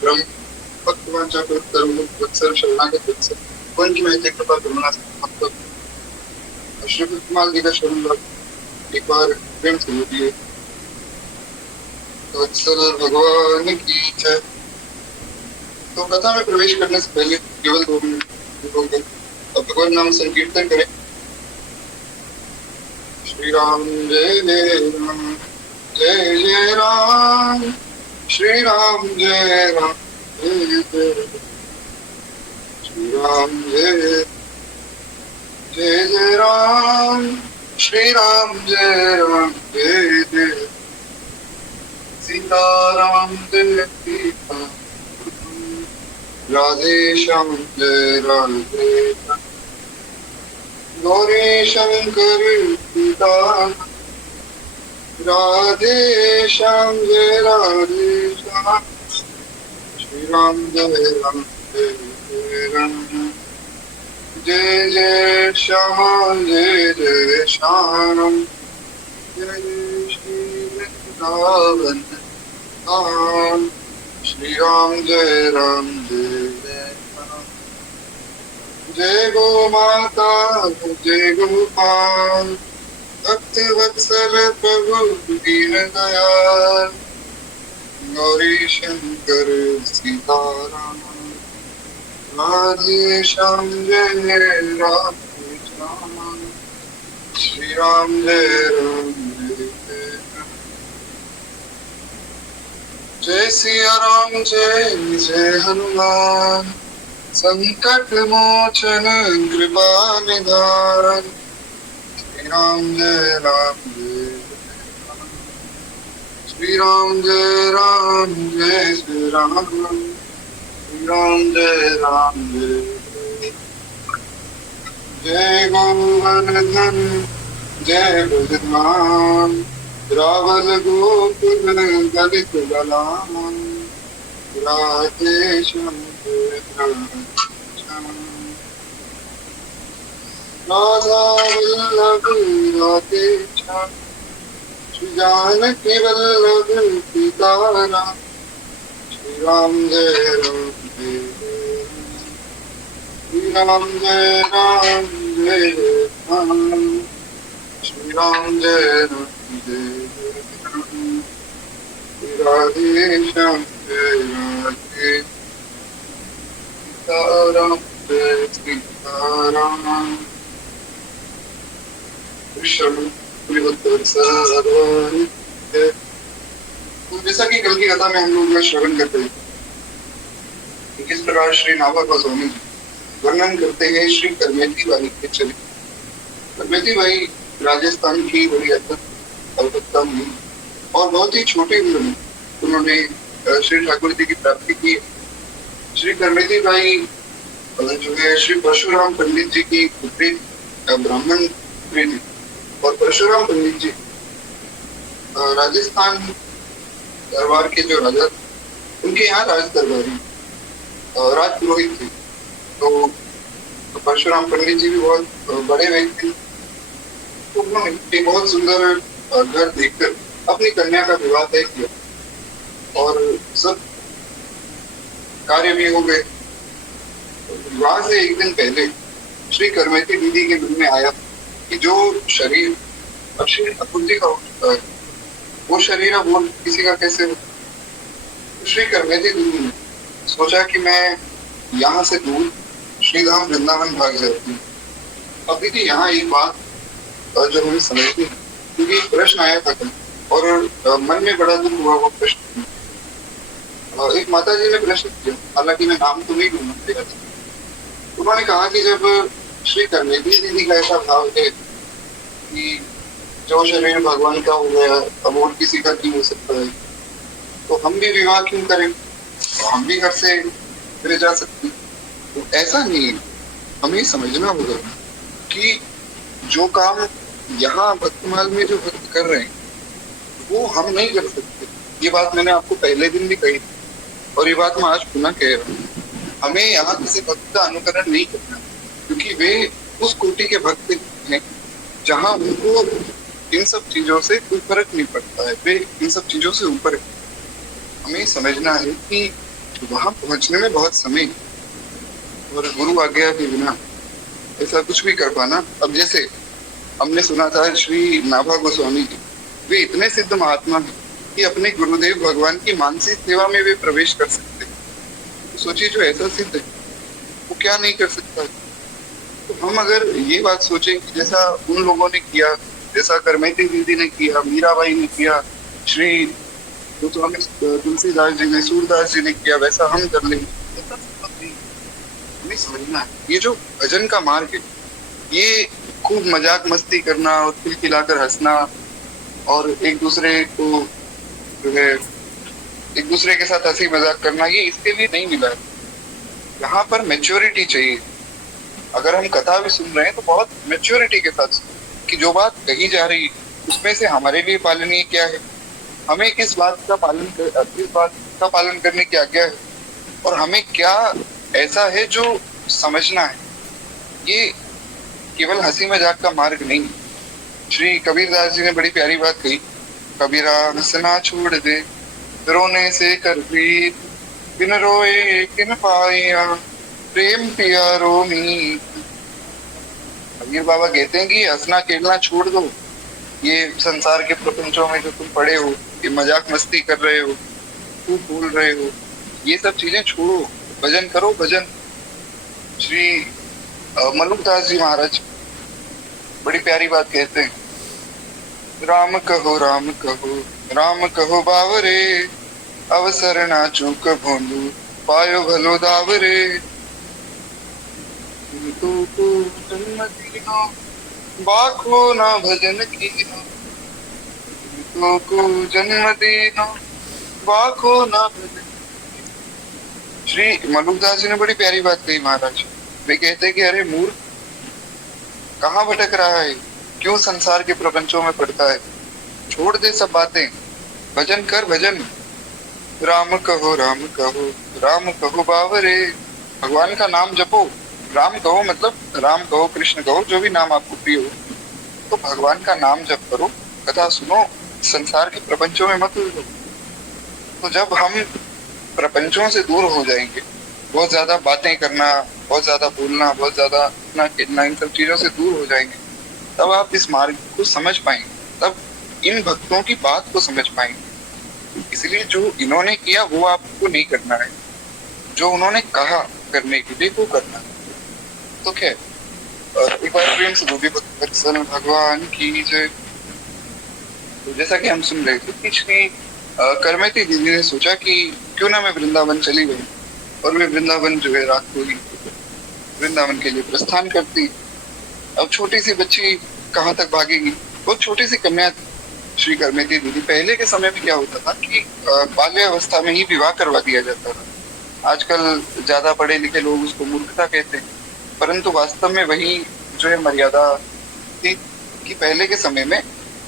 ब्रह्म भक्तवांचा वत्सल शरणागत वत्सल कौन की माहिती कृपा करुणा से श्री कुमार जी का शरण एक बार प्रेम से बोलिए वत्सल भगवान की जय। तो कथा में प्रवेश करने से पहले केवल 2 मिनट होंगे और भगवान नाम संकीर्तन करें। श्री राम जय जय राम जय जय राम श्री राम जय राम जय जय श्री राम जय जय जय राम श्री राम जय राम जय जय सीता राम जय सीता राधे श्याम जय राधे गौरी शंकर सीता राधे श्याम जय राधे श्याम श्री राम जय राम जय जय राम जय जय श्याम जय जय श्याम जय श्री वृंदावन धाम श्री राम जय राम जय जय राम जय गो माता जय गोपाल भक्त वत्सल प्रभु दीन दयाल गौरी शंकर सीताराम राधे श्याम जय राधे श्याम श्री राम जय राम जय जय जय सिया राम जय जय हनुमान संकट मोचन कृपा निधान श्री राम जय श्री राम जय राम जय श्री राम श्री राम जय जय जय गोवर्धन जय बलराम रावल गोकुल ललित बलाम राधे श्याम राधा वल्लभ राधे श्याम श्री जानकी वल्लभ सीताराम श्री राम जय राम जय श्री राम जय राम जय राम श्री राम जय राम जय राधे श्याम जय राधे सीताराम जय सीताराम तो जैसा कि कल की कथा में हम लोग श्रवण करते हैं किस प्रकार श्री नाभा गोस्वामी वर्णन करते हैं श्री करमेती बाई के चरित्र। करमेती बाई राजस्थान की बड़ी अद्भुतता हुई और बहुत ही छोटे उम्र में उन्होंने श्री ठाकुर जी की प्राप्ति की। श्री करमेती बाई जो है श्री परशुराम पंडित जी की पुत्री ब्राह्मण पुत्री थी और परशुराम पंडित जी राजस्थान दरबार के जो राजा उनके यहाँ राज दरबारी राज पुरोहित थे। तो परशुराम पंडित जी भी बहुत बड़े व्यक्ति, तो उन्होंने एक बहुत सुंदर घर देखकर अपनी कन्या का विवाह तय किया और सब कार्य भी हो गए। विवाह से एक दिन पहले श्री करमेती दीदी के मन में आया कि जो शरीर अब श्री ठाकुर जी का हो चुका है वो शरीर अब वो किसी का कैसे हो। श्री करमेती दीदी ने सोचा कि मैं यहाँ से दूर श्रीधाम वृंदावन भाग जाती हूँ। अब दीदी यहाँ एक बात जो हमें समझती है, क्योंकि एक प्रश्न आया था और मन में बड़ा दुख हुआ वो प्रश्न। एक माता जी ने प्रश्न किया, हालांकि मैं नाम तो नहीं लूंगा, उन्होंने कहा कि जब श्री करमेती दीदी का ऐसा भाव है कि जो शरीर भगवान का हो गया अब और किसी का क्यों हो सकता है, तो हम भी विवाह क्यों करें, तो हम भी घर से फिर जा सकते। तो ऐसा नहीं है, हमें समझना होगा कि जो काम यहाँ भक्तमाल में जो भक्त कर रहे हैं वो हम नहीं कर सकते। ये बात मैंने आपको पहले दिन भी कही और ये बात मैं आज पुनः कह रहा हूँ। हमें यहाँ किसी भक्त का अनुकरण नहीं करना, क्योंकि वे उस कोटि के भक्त हैं जहाँ उनको इन सब चीजों से कोई फर्क नहीं पड़ता है, वे इन सब चीजों से ऊपर है। हमें समझना है कि तो वहां पहुंचने में बहुत समय और गुरु आज्ञा के बिना ऐसा कुछ भी कर पाना। अब जैसे हमने सुना था श्री नाभा गोस्वामी जी, वे इतने सिद्ध महात्मा हैं कि अपने गुरुदेव भगवान की मानसिक सेवा में वे प्रवेश कर सकते हैं। तो सोचिए जो ऐसा सिद्ध है वो क्या नहीं कर सकता है। तो हम अगर ये बात सोचें कि जैसा उन लोगों ने किया, जैसा करमैती दीदी ने किया, मीराबाई ने किया, श्री गोस्वामी तुलसीदास जी ने, सूरदास जी ने किया, वैसा हम कर लेंगे, ऐसा संभव नहीं। हमें समझना है ये जो भजन का मार्ग है, ये खूब मजाक मस्ती करना और खिलखिलाकर हंसना और एक दूसरे को जो है एक दूसरे के साथ हंसी मजाक करना, ये इसके लिए नहीं मिला है। यहाँ पर मैच्योरिटी चाहिए। अगर हम कथा भी सुन रहे हैं तो बहुत मैच्योरिटी के साथ कि जो बात कही जा रही है उसमें से हमारे लिए पालनीय क्या है, हमें किस बात का पालन करने की आज्ञा है, और हमें क्या ऐसा है जो समझना है। ये केवल हंसी मजाक का मार्ग नहीं। श्री कबीरदास जी ने बड़ी प्यारी बात कही, कबीरा हंसना छोड़ दे, रोने से कर प्रीत, बिन रोए किन पाया, प्रेम पिया रोमी। कबीर बाबा कहते हैं कि हंसना खेलना छोड़ दो, ये संसार के प्रपंचों में जो तुम पड़े हो, ये मजाक मस्ती कर रहे हो, खूब बोल रहे हो, ये सब चीजें छोड़ो, भजन करो भजन। श्री मलुकदास जी महाराज बड़ी प्यारी बात कहते हैं, राम कहो राम कहो राम कहो बावरे, अवसर ना चूक भोंदू पायो भलो दावरे। तो जन्म दीनो बाखो ना भजन कीनो, को जन्म दीनो बाखो ना भजन। श्री मलुकदास जी ने बड़ी प्यारी बात कही महाराज। वे कहते हैं कि अरे मूर्ख, कहाँ भटक रहा है, क्यों संसार के प्रपंचों में पड़ता है, छोड़ दे सब बातें, भजन कर भजन। राम कहो राम कहो बावरे, भगवान का नाम जपो। राम कहो मतलब राम कहो, कृष्ण कहो, जो भी नाम आपको प्रिय हो, तो भगवान का नाम जप करो, कथा सुनो, संसार के प्रपंचों में मत उलझो। तो जब हम प्रपंचों से दूर हो जाएंगे, बहुत ज्यादा बातें करना, बहुत ज्यादा बोलना, बहुत ज्यादा इतना खेलना, इन सब चीजों से दूर हो जाएंगे, तब आप इस मार्ग को समझ पाएंगे, तब इन भक्तों की बात को समझ पाएंगे। इसलिए जो इन्होंने किया वो आपको नहीं करना है, जो उन्होंने कहा करने के लिए वो करना है। तो क्या एक बार प्रेम से बोलिए भगवान की जय। तो जैसा कि हम सुन रहे थे कि श्री करमैती दीदी ने सोचा कि क्यों ना मैं वृंदावन चली गई, और वे वृंदावन जो है रात को ही वृंदावन के लिए प्रस्थान करती। अब छोटी सी बच्ची कहाँ तक भागेगी, बहुत छोटी सी कन्या श्री करमैती दीदी। पहले के समय में क्या होता था कि बाल्यावस्था में ही विवाह करवा दिया जाता था। आजकल ज्यादा पढ़े लिखे लोग उसको मूर्खता कहते हैं, परंतु वास्तव में वही जो है मर्यादा थी कि पहले के समय में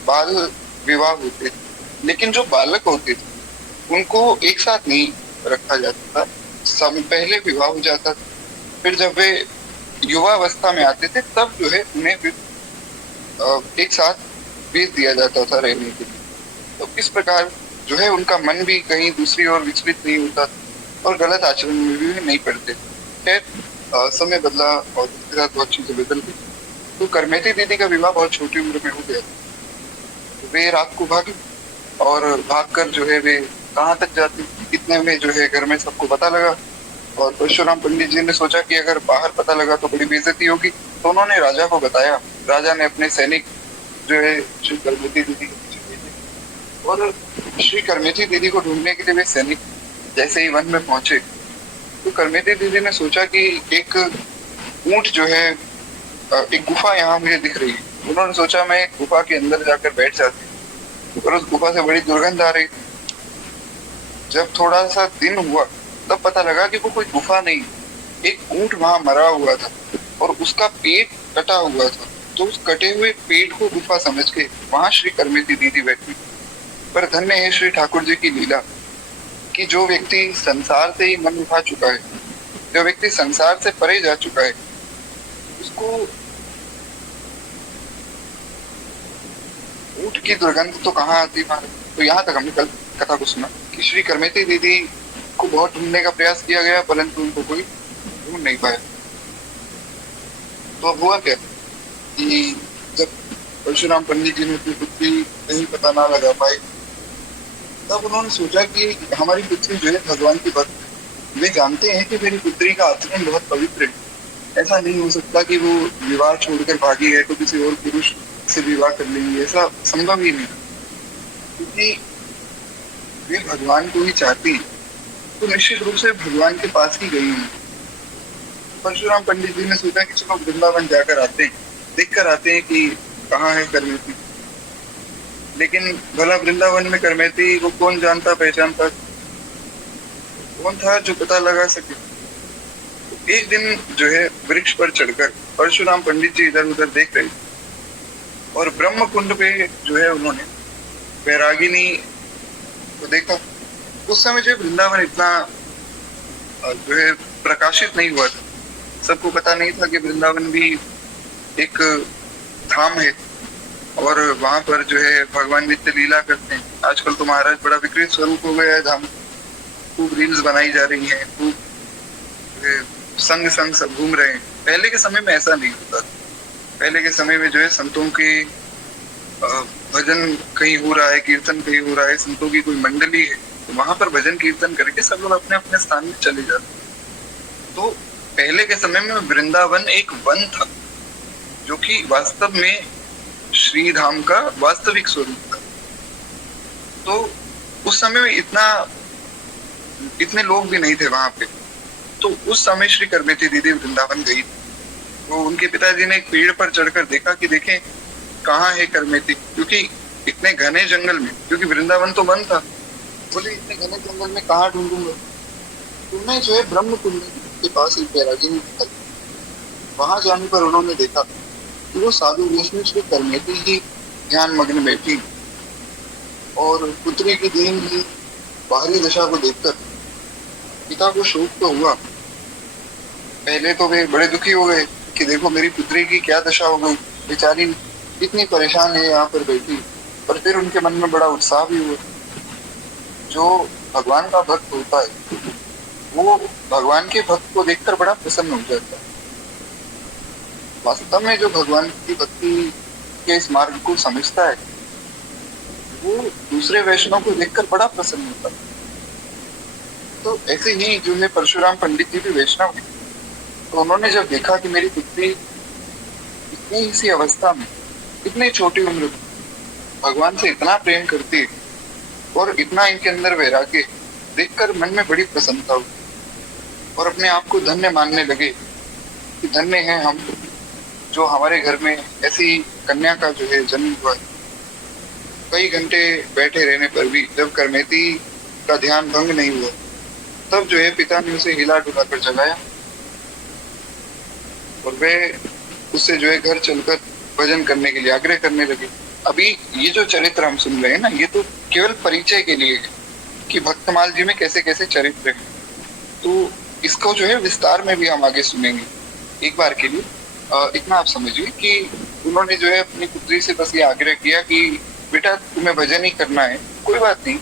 बाल विवाह होते थे, लेकिन जो बालक होते थे उनको एक साथ नहीं रखा जाता था, पहले विवाह हो जाता था, फिर जब वे युवा अवस्था में आते थे तब जो है उन्हें एक साथ भेज दिया जाता था रहने के लिए। तो इस प्रकार जो है उनका मन भी कहीं दूसरी ओर विचलित नहीं होता और गलत आचरण में भी नहीं पड़ते। खैर समय बदला और उसके साथ बहुत चीजें बदल गई। तो करमैती दीदी का विवाह बहुत छोटी उम्र में हो गया। तो वे रात को भागी और भागकर जो है वे कहाँ तक जाती, इतने में जो है घर में सबको पता लगा, और परशुराम पंडित जी ने सोचा कि अगर बाहर पता लगा तो बड़ी बेइज्जती होगी, तो उन्होंने राजा को बताया। राजा ने अपने सैनिक जो है श्री करमैती दीदी के पीछे भेजे, और श्री करमैती दीदी को ढूंढने के लिए वे सैनिक जैसे ही वन में पहुंचे तो करमैती दीदी ने सोचा कि एक ऊंट जो है, एक गुफा यहाँ मुझे दिख रही है। उन्होंने सोचा मैं एक गुफा के अंदर जाकर बैठ जाती, और उस गुफा से बड़ी दुर्गंध आ रही। जब थोड़ा सा दिन हुआ तब पता लगा कि वो कोई गुफा नहीं, एक ऊंट वहां मरा हुआ था और उसका पेट कटा हुआ था। तो उस कटे हुए पेट को गुफा समझ के वहां श्री करमैती दीदी बैठी। पर धन्य है श्री ठाकुर जी की लीला कि जो व्यक्ति संसार से ही मन उठा चुका है, जो व्यक्ति संसार से परे जा चुका है, उसको ऊंट की दुर्गंध तो कहाँ आती। तो यहाँ तक हमने कल कथा को सुना कि श्री करमैती दीदी उनको बहुत ढूंढने का प्रयास किया गया, परंतु उनको कोई ढूंढ नहीं पाया। तो अब हुआ क्या कि जब परशुराम पंडित जी ने अपनी पुत्री कहीं पता ना लगा पाए, तब उन्होंने सोचा कि हमारी पुत्री जो है भगवान की भक्त है। वे जानते हैं कि मेरी पुत्री का आचरण बहुत पवित्र है। ऐसा नहीं हो सकता कि वो विवाह छोड़कर भागी है तो किसी और पुरुष से विवाह कर लेंगी, ऐसा संभव ही नहीं, क्योंकि वे भगवान को ही चाहती है। तो निश्चित रूप से भगवान के पास ही गई हूँ। परशुराम पंडित जी ने सोचा कि चलो वृंदावन जाकर आते हैं, देख कर आते हैं कि कहाँ है करमेती। लेकिन भला वृंदावन में करमेती को कौन जानता पहचानता, कौन था जो पता लगा सके। तो एक दिन जो है वृक्ष पर चढ़कर परशुराम पंडित जी इधर उधर देख रहे और ब्रह्म कुंड पे जो है उन्होंने वैरागिनी को देखा। उस समय जो वृंदावन इतना जो है प्रकाशित नहीं हुआ था। सबको पता नहीं था कि वृंदावन भी एक धाम है और वहां पर जो है भगवान नित्य लीला करते हैं। आजकल तो महाराज बड़ा विकृत स्वरूप हो गया है धाम, खूब रील्स बनाई जा रही हैं, खूब संग संग सब घूम रहे हैं। पहले के समय में ऐसा नहीं होता। पहले के समय में जो है संतों के भजन कहीं हो रहा है, कीर्तन कहीं हो रहा है, संतों की कोई मंडली है तो वहां पर भजन कीर्तन करके सब लोग अपने अपने स्थान में चले जाते। तो पहले के समय में वृंदावन एक वन था जो कि वास्तव में श्री धाम का वास्तविक स्वरूप था। तो उस समय में इतने लोग भी नहीं थे वहां पे। तो उस समय श्री करमेती दीदी वृंदावन गई तो उनके पिताजी ने एक पेड़ पर चढ़कर देखा कि देखें कहाँ है करमेती, क्योंकि इतने घने जंगल में, क्योंकि वृंदावन तो वन था, बोले इतने घने जंगल में कहाँ ढूंढूंगा। उन्हें जो है ब्रह्म कुंड के पास एक बैरागी में निकल, वहां जाने पर उन्होंने देखा कि वो साधु वेश में श्री करमेती ही ध्यान मग्न बैठी और पुत्री की दीन की बाहरी दशा को देखकर पिता को शोक तो हुआ। पहले तो वे बड़े दुखी हो गए कि देखो मेरी पुत्री की क्या दशा हो गई, बेचारी इतनी परेशान है यहाँ पर बैठी। पर फिर उनके मन में बड़ा उत्साह भी हुआ। जो भगवान का भक्त होता है वो भगवान के भक्त को देखकर बड़ा प्रसन्न हो जाता है। वास्तव में जो भगवान की भक्ति के इस मार्ग को समझता है वो दूसरे वैष्णव को देखकर बड़ा प्रसन्न होता है। तो ऐसे ही जो है परशुराम पंडित जी भी वैष्णव है। तो उन्होंने जब देखा कि मेरी पुत्री इतनी सी अवस्था में, इतनी छोटी उम्र में भगवान से इतना प्रेम करती है और इतना इनके अंदर वैराग्य, देखकर मन में बड़ी प्रसन्नता हुई और अपने आप को धन्य मानने लगे कि धन्य हैं हम जो हमारे घर में ऐसी कन्या का जो है जन्म हुआ है। कई घंटे बैठे रहने पर भी जब करमेती का ध्यान भंग नहीं हुआ तब जो है पिता ने उसे हिला डुला कर जगाया और वे उससे जो है घर चलकर भजन करने के लिए आग्रह करने लगे। अभी ये जो चरित्र हम सुन रहे हैं ना, ये तो केवल परिचय के लिए है कि भक्तमाल जी में कैसे कैसे चरित्र है। तो इसको जो है विस्तार में भी हम आगे सुनेंगे। एक बार के लिए इतना आप समझिए कि उन्होंने जो है अपनी पुत्री से बस ये आग्रह किया कि बेटा तुम्हें भजन ही करना है, कोई बात नहीं,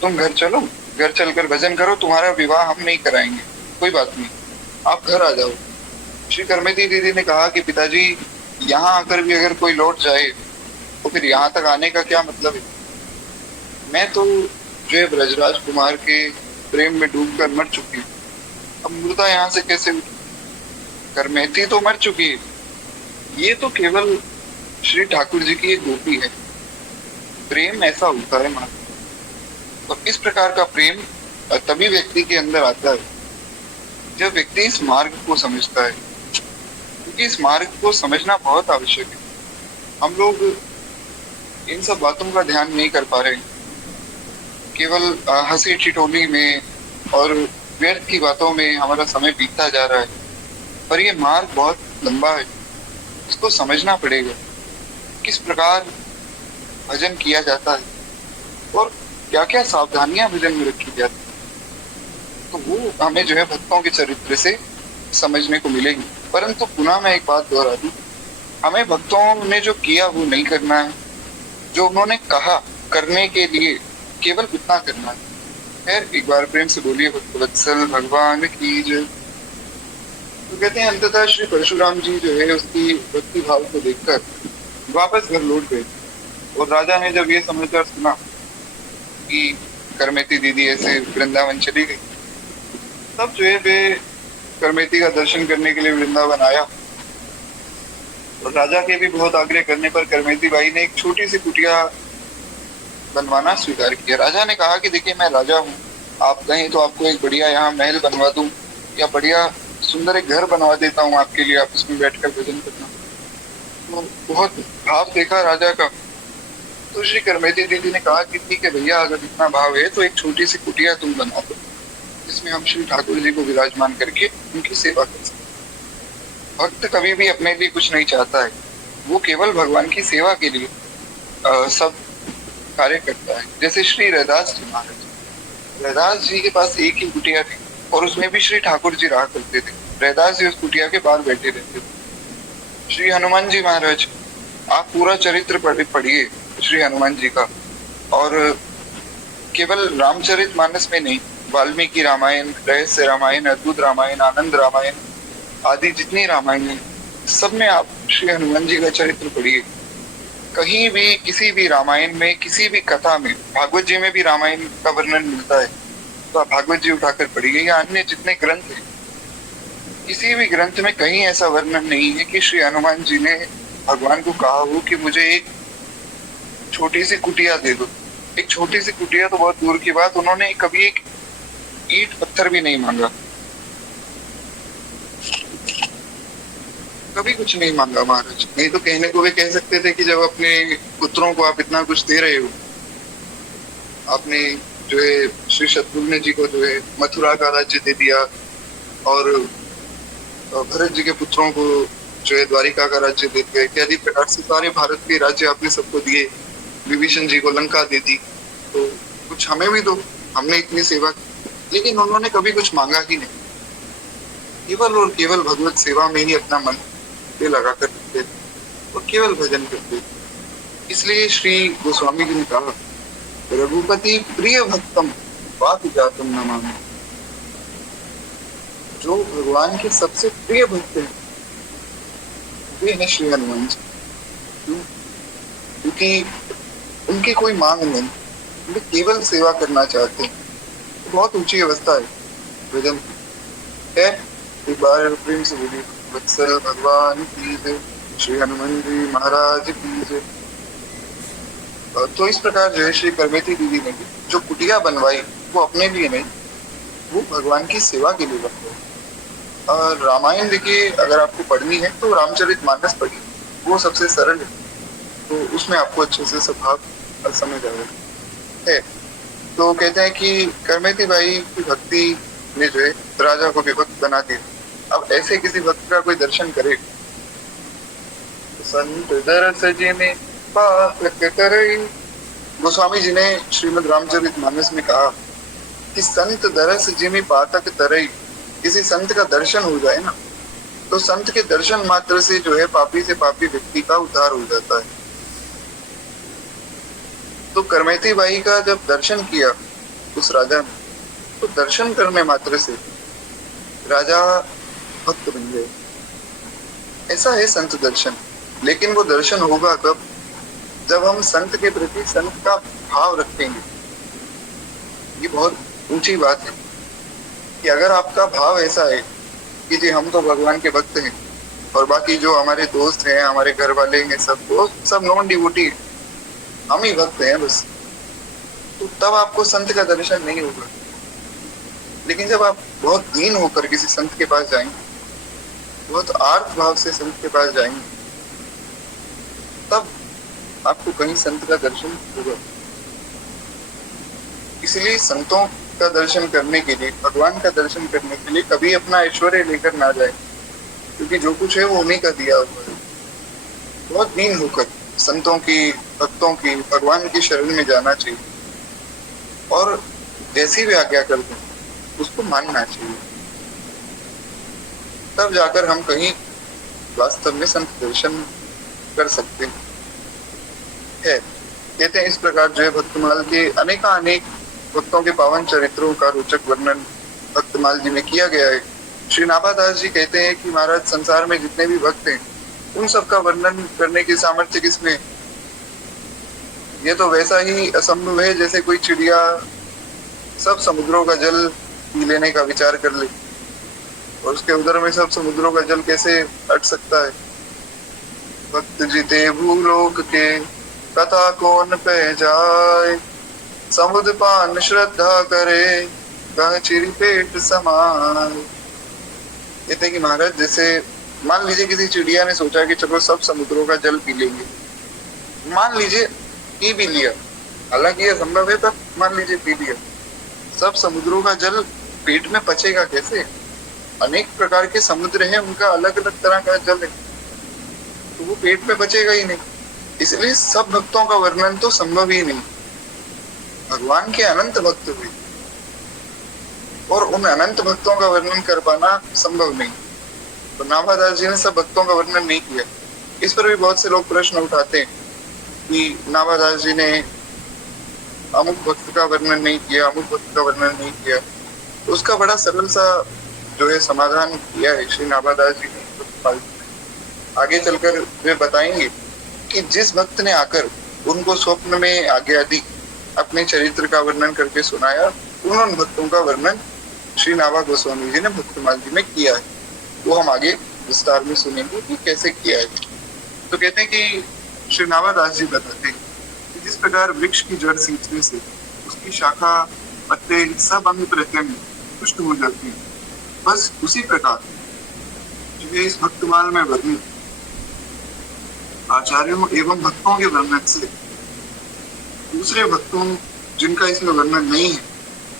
तुम घर चलो, घर चलकर भजन करो, तुम्हारा विवाह हम नहीं कराएंगे, कोई बात नहीं, आप घर आ जाओ। श्री करमेती दीदी ने कहा कि पिताजी यहाँ आकर भी अगर कोई लौट जाए तो फिर यहाँ तक आने का क्या मतलब है। मैं तो जो है ब्रजराज कुमार के प्रेम में डूबकर मर चुकी हूँ, अब मुर्दा यहाँ से कैसे उठूं? करमेती तो मर चुकी है, ये तो केवल श्री ठाकुर जी की एक गोपी है। प्रेम ऐसा होता है मां, और इस प्रकार का प्रेम तभी व्यक्ति के अंदर आता है जब व्यक्ति इस मार्ग को समझता है, क्योंकि इस मार्ग को समझना बहुत आवश्यक है। हम लोग इन सब बातों का ध्यान नहीं कर पा रहे, केवल हंसी ठिठोली में और व्यर्थ की बातों में हमारा समय बीतता जा रहा है। पर ये मार्ग बहुत लंबा है, इसको समझना पड़ेगा किस प्रकार भजन किया जाता है और क्या क्या सावधानियां भजन में रखी जाती है। तो वो हमें जो है भक्तों के चरित्र से समझने को मिलेगी। परंतु पुनः मैं एक बात दोहरा दूं, हमें भक्तों ने जो किया वो नहीं करना है, जो उन्होंने कहा करने के लिए केवल उतना करना है। खैर एक बार प्रेम से बोलिए वत्सल भगवान की जय। तो कहते हैं अंततः श्री परशुराम जी जो है उसकी भक्ति भाव को देखकर वापस घर लौट गए। और राजा ने जब ये समाचार सुना कि करमेती दीदी ऐसे वृंदावन चली गई, तब जो है वे करमेती का दर्शन करने के लिए वृंदावन आया। और राजा के भी बहुत आग्रह करने पर करमेती बाई ने एक छोटी सी कुटिया बनवाना स्वीकार किया। राजा ने कहा कि देखिए मैं राजा हूँ, आप कहें तो आपको एक बढ़िया यहाँ महल बनवा दूं या बढ़िया सुंदर एक घर बनवा देता हूँ आपके लिए, आप उसमें बैठकर भजन करना। तो बहुत भाव देखा राजा का। तो श्री करमेती दीदी ने कहा कि ठीक है भैया, अगर इतना भाव है तो एक छोटी सी कुटिया तुम बना दो, जिसमें हम श्री ठाकुर जी को विराजमान करके उनकी सेवा कर सकते। भक्त कभी भी अपने लिए कुछ नहीं चाहता है, वो केवल भगवान की सेवा के लिए सब कार्य करता है। जैसे श्री रैदास जी महाराज, रैदास जी के पास एक ही कुटिया थी और उसमें भी श्री ठाकुर जी रहा करते थे। रैदास जी उस कुटिया के बाहर बैठे रहते थे। श्री हनुमान जी महाराज, आप पूरा चरित्र पढ़िए श्री हनुमान जी का, और केवल रामचरित मानस में नहीं, वाल्मीकि रामायण, रहस्य रामायण, अद्भुत रामायण, आनंद रामायण आदि जितनी रामायण है सब में आप श्री हनुमान जी का चरित्र पढ़िए। कहीं भी किसी भी रामायण में, किसी भी कथा में, भागवत जी में भी रामायण का वर्णन मिलता है तो आप भागवत जी उठाकर पढ़िए या अन्य जितने ग्रंथ हैं, किसी भी ग्रंथ में कहीं ऐसा वर्णन नहीं है कि श्री हनुमान जी ने भगवान को कहा हो कि मुझे एक छोटी सी कुटिया दे दो। एक छोटी सी कुटिया तो बहुत दूर की बात, उन्होंने कभी एक ईंट पत्थर भी नहीं मांगा, कभी कुछ नहीं मांगा महाराज। नहीं तो कहने को वे कह सकते थे कि जब अपने पुत्रों को आप इतना कुछ दे रहे हो, आपने जो है श्री शत्रुघ्न जी को जो है मथुरा का राज्य दे दिया और भरत जी के पुत्रों को जो है द्वारिका का राज्य दे दिया, इत्यादि प्रकार से सारे भारत के राज्य आपने सबको दिए। विभीषण जी को लंका दे दी, तो कुछ हमें भी दो, हमने इतनी सेवा की। लेकिन उन्होंने कभी कुछ मांगा ही नहीं, केवल और केवल भगवत सेवा में ही अपना मन लगा करते और केवल भजन करते। इसलिए श्री गोस्वामी जी ने कहा, रघुपति प्रिय भक्तम वात जातम नमामि। जो भगवान के सबसे प्रिय भक्त हैं वे हैं श्री हनुमान जी, क्योंकि उनकी कोई मांग नहीं, वे केवल सेवा करना चाहते हैं। बहुत ऊंची अवस्था है भजन है। एक बार प्रेम से बोलिए वत्सल भगवान की जय, श्री हनुमान जी महाराज की जय। तो इस प्रकार जो है श्री करमेती दीदी ने जो कुटिया बनवाई वो अपने लिए नहीं, वो भगवान की सेवा के लिए बनवाई। और रामायण देखिए, अगर आपको पढ़नी है तो रामचरित मानस पढ़िए, वो सबसे सरल है, तो उसमें आपको अच्छे से स्वभाव समझ आएगा। तो कहते हैं कि करमेती बाई की भक्ति ने जो है राजा को भी भक्त बना दिया। अब ऐसे किसी भक्त का कोई दर्शन करे, संत दरस जिने पातक तरई। गोस्वामी जी ने श्रीमद् रामचरित मानस में कहा कि संत दरस जिमे पातक तरई, किसी संत का दर्शन हो जाए ना, तो संत के दर्शन मात्र से जो है पापी से पापी व्यक्ति का उद्धार हो जाता है। तो करमेती बाई का जब दर्शन किया उस राजा ने, तो दर्शन करने मात्र से राजा भक्त बन गए। ऐसा है संत दर्शन। लेकिन वो दर्शन होगा कब? जब हम संत के प्रति संत का भाव रखेंगे। ये बहुत ऊंची बात है कि अगर आपका भाव ऐसा है कि जी हम तो भगवान के भक्त हैं और बाकी जो हमारे दोस्त हैं, हमारे घर वाले हैं, सब नॉन डिवोटी है, हम ही भक्त हैं बस, तो तब आपको संत का दर्शन नहीं होगा। लेकिन जब आप बहुत दीन होकर किसी संत के पास जाएंगे, बहुत आर्त भाव से संत के पास जाएंगे, तब आपको कहीं संत का दर्शन होगा। इसलिए संतों का दर्शन करने के लिए, भगवान का दर्शन करने के लिए कभी अपना ऐश्वर्य लेकर ना जाए, क्योंकि जो कुछ है वो उन्हीं का दिया हुआ है। बहुत दीन होकर संतों की, भक्तों की, भगवान की शरण में जाना चाहिए और जैसी भी आज्ञा कर दें उसको मानना चाहिए। तब जाकर हम कहीं वास्तव में संत दर्शन कर सकते हैं। कहते हैं इस प्रकार जो है भक्तमाल के अनेकानेक भक्तों के पावन चरित्रों का रोचक वर्णन भक्तमाल जी में किया गया है। श्री नाभादास जी कहते हैं कि महाराज संसार में जितने भी भक्त हैं उन सबका वर्णन करने की सामर्थ्य किसमें? ये तो वैसा ही असंभव है जैसे कोई चिड़िया सब समुद्रों का जल पी लेने का विचार कर ले, और उसके उदर में सब समुद्रों का जल कैसे अट सकता है? भक्त जीते भूलोक के कथा कौन पह जाए, समुद्र पान श्रद्धा करे कह चिरी पेट समाए। कहते कि महाराज जैसे मान लीजिए किसी चिड़िया ने सोचा कि चलो सब समुद्रों का जल पी लेंगे, मान लीजिए पी भी लिया, हालांकि यह संभव है पर मान लीजिए पी लिया, सब समुद्रों का जल पेट में पचेगा कैसे? अनेक प्रकार के समुद्र हैं, उनका अलग अलग तरह का जल है, तो वो पेट में बचेगा ही नहीं। इसलिए सब भक्तों का वर्णन तो संभव ही नहीं। भगवान के अनंत भक्त हुए और उन अनंत भक्तों का वर्णन कर पाना संभव नहीं, तो नाभादास जी ने सब भक्तों का वर्णन नहीं किया। इस पर भी बहुत से लोग प्रश्न उठाते हैं कि नाभादास जी ने अमुक भक्त का वर्णन नहीं किया, अमुक भक्त का वर्णन नहीं किया। तो उसका बड़ा सरल सा जो है समाधान किया है श्री नाभादास जी ने। आगे चलकर वे बताएंगे कि जिस भक्त ने आकर उनको स्वप्न में आज्ञा दी, अपने चरित्र का वर्णन करके सुनाया, उन भक्तों का वर्णन श्री नाभा गोस्वामी जी ने भक्तमाल जी में किया है। वो हम आगे विस्तार में सुनेंगे कि कैसे किया है। तो कहते हैं कि श्री नाभादास जी बताते हैं कि जिस प्रकार वृक्ष की जड़ सींचने से उसकी शाखा, पत्ते, सब अंग प्रत्यंग पुष्ट हो जाती है, बस उसी प्रकार जो इस भक्तमाल में वर्णित आचार्यों एवं भक्तों के वर्णन से दूसरे भक्तों जिनका इसमें वर्णन नहीं है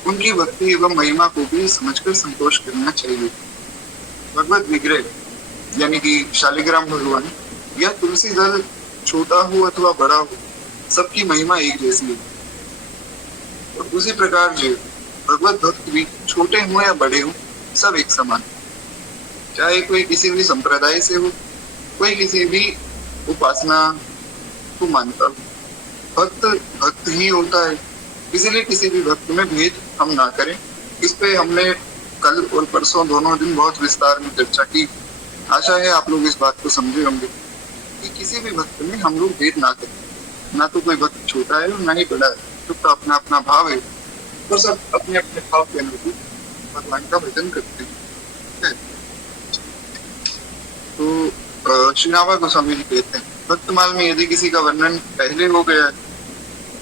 उनकी भक्ति एवं महिमा को भी समझकर संतोष करना चाहिए। भगवत विग्रह यानी कि शालिग्राम भगवान या तुलसी दल छोटा हो अथवा बड़ा हो, सबकी महिमा एक जैसी है। और उसी प्रकार जो भगवत भक्त भी छोटे हो या बड़े हो, सब एक समान, चाहे कोई किसी भी संप्रदाय से हो, कोई किसी भी उपासना को मानता हो, भक्त भक्त ही होता है। इसीलिए किसी भी भक्त में भेद हम ना करें। इस पे हमने कल और परसों दोनों दिन बहुत विस्तार में चर्चा की। आशा है आप लोग इस बात को समझे होंगे कि किसी भी भक्त में हम लोग भेद ना करें। ना तो कोई भक्त छोटा है और ना ही बड़ा है, सबका अपना अपना भाव है और सब अपने अपने भाव के अनुरूप भगवान का भजन करते हैं। तो श्री नाभा गोस्वामी जी कहते हैं भक्तमाल में यदि किसी का वर्णन पहले हो गया है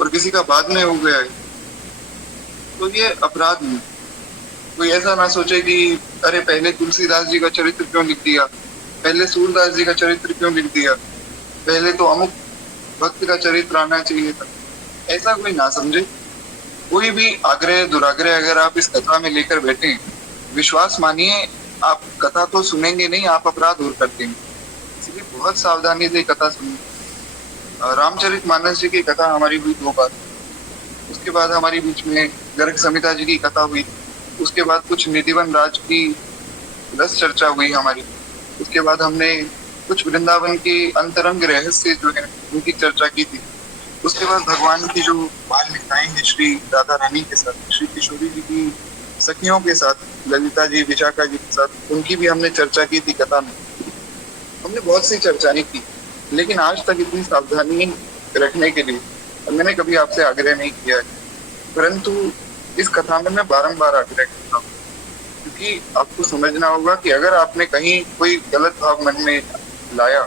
और किसी का बाद में हो गया है तो ये अपराध नहीं। कोई ऐसा ना सोचे कि अरे पहले तुलसीदास जी का चरित्र क्यों लिख दिया, पहले सूरदास जी का चरित्र क्यों लिख दिया, पहले तो अमुक भक्त का चरित्र आना चाहिए था। ऐसा कोई ना समझे। कोई भी आग्रह दुराग्रह अगर आप इस कथा में लेकर बैठे, विश्वास मानिए आप कथा तो सुनेंगे नहीं, आप अपराध और कर देंगे। इसलिए बहुत सावधानी से कथा सुनिए। रामचरितमानस जी की कथा हमारी हुई 2 बार, उसके बाद हमारी बीच में गर्ग संहिता जी की कथा हुई, उसके बाद कुछ निधिवन राज की रस चर्चा हुई हमारी, उसके बाद हमने कुछ वृंदावन के अंतरंग रहस्य जो है उनकी चर्चा की थी, उसके बाद भगवान की जो बाल लीलाएं हैं श्री राधा रानी के साथ, श्री किशोरी जी की सखियों के साथ, ललिता जी विशाखा जी के साथ, उनकी भी हमने चर्चा की थी कथा में। हमने बहुत सी चर्चाएं की, लेकिन आज तक इतनी सावधानी रखने के लिए मैंने कभी आपसे आग्रह नहीं किया है। परंतु इस कथा में मैं बारंबार आग्रह करता हूँ, क्योंकि आपको समझना होगा कि अगर आपने कहीं कोई गलत भाव मन में लाया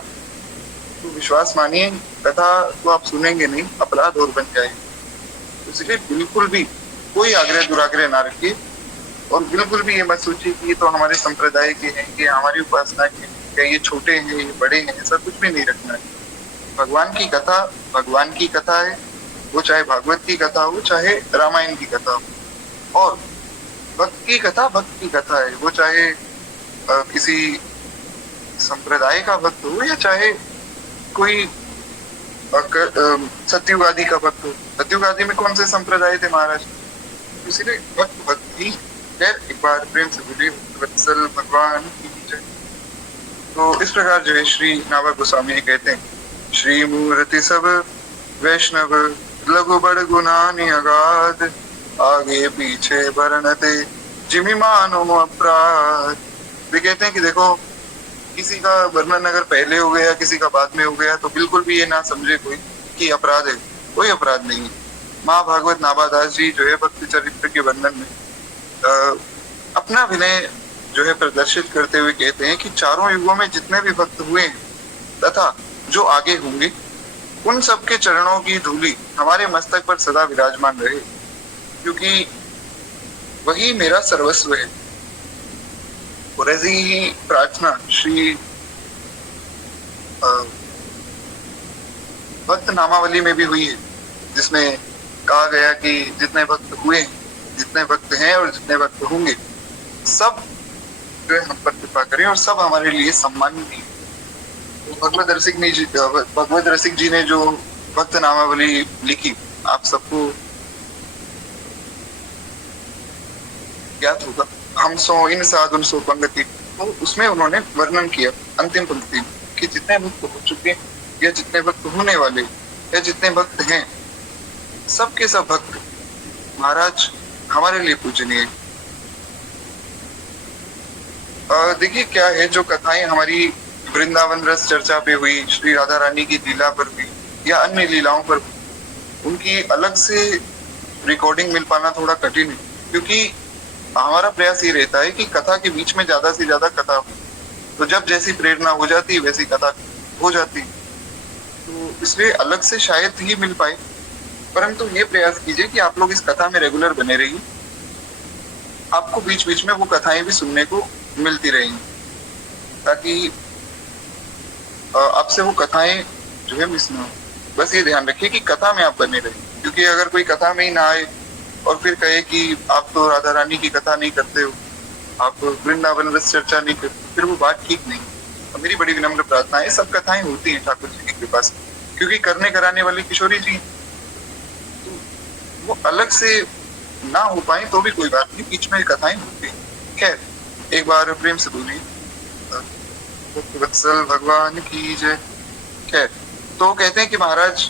तो विश्वास मानिए कथा तो आप सुनेंगे नहीं, अपराध और बन जाएगा। इसलिए बिल्कुल भी कोई आग्रह दुराग्रह ना रखिए और बिल्कुल भी ये मत सोचिए कि ये तो हमारे संप्रदाय के हैं, ये हमारी उपासना के हैं, ये छोटे हैं, ये बड़े हैं, ऐसा कुछ भी नहीं रखना है। भगवान की कथा है, वो चाहे भागवत की कथा हो, चाहे रामायण की कथा हो। और भक्त की कथा है, वो चाहे किसी संप्रदाय का भक्त हो या चाहे कोई सत्युगादि का भक्त हो। सत्युगादि में कौन से संप्रदाय थे महाराज? इसीलिए भक्त ही। एक बार प्रेम से बोलिए वत्सल भगवान की जय। तो इस प्रकार जो है श्री नाभा गोस्वामी कहते हैं, श्री मूर्ति सब वैष्णव लघु बड़ गुना अगाध, आगे पीछे वर्णते जिमि मानो अपराध। वे कहते हैं कि देखो, किसी का वर्णन अगर पहले हो गया, किसी का बाद में हो गया, तो बिल्कुल भी ये ना समझे कोई कि अपराध है। कोई अपराध नहीं है। महाभागवत नाभादास जी जो है भक्त चरित्र के वर्णन में अपना विनय जो है प्रदर्शित करते हुए कहते हैं कि चारों युगों में जितने भी भक्त हुए हैं तथा जो आगे होंगे, उन सबके चरणों की धूलि हमारे मस्तक पर सदा विराजमान रहे, क्योंकि वही मेरा सर्वस्व है। और ऐसी ही प्रार्थना श्री भक्त नामावली में भी हुई है, जिसमें कहा गया कि जितने भक्त हुए, जितने भक्त हैं और जितने भक्त होंगे, सब जो है हम पर कृपा करें और सब हमारे लिए सम्माननीय। तो भगवत रसिक जी ने जो भक्त नामावली लिखी, आप सबको ज्ञात होगा, हम सो इन साधुन सो पंगति। तो उसमें उन्होंने वर्णन किया अंतिम पंक्ति में कि जितने भक्त हो चुके या जितने भक्त होने वाले या जितने भक्त हैं, सबके सब भक्त महाराज हमारे लिए पूजनीय। देखिए क्या है, जो कथाएं हमारी वृंदावन रस चर्चा पे हुई, श्री राधा रानी की लीला पर भी या अन्य लीलाओं पर, उनकी अलग से रिकॉर्डिंग मिल पाना थोड़ा कठिन है, क्योंकि हमारा प्रयास ये रहता है कि कथा के बीच में ज्यादा से ज्यादा कथा हो। तो जब जैसी प्रेरणा हो जाती है वैसी कथा हो जाती, तो इसलिए अलग से शायद ही मिल पाए। परंतु ये प्रयास कीजिए कि आप लोग इस कथा में रेगुलर बने रहिए, आपको बीच बीच में वो कथाएं भी सुनने को मिलती रहेंगी, ताकि आपसे वो कथाएं जो है मिस ना हो। बस ये ध्यान रखिए कि कथा में आप बने रहिए, क्योंकि अगर कोई कथा में ही ना आए और फिर कहे कि आप तो राधा रानी की कथा नहीं करते हो, आप वृंदावन रस चर्चा नहीं करते, फिर वो बात ठीक नहीं। और मेरी बड़ी विनम्र प्रार्थना है, सब कथाएं होती हैं ठाकुर जी की कृपा से, क्योंकि करने कराने वाले किशोरी जी, तो वो अलग से ना हो पाए तो भी कोई बात नहीं, बीच में कथाएं होती हैं। खैर, एक बार प्रेम से बोलिए वत्सल भगवान की जय। खैर, तो कहते हैं कि महाराज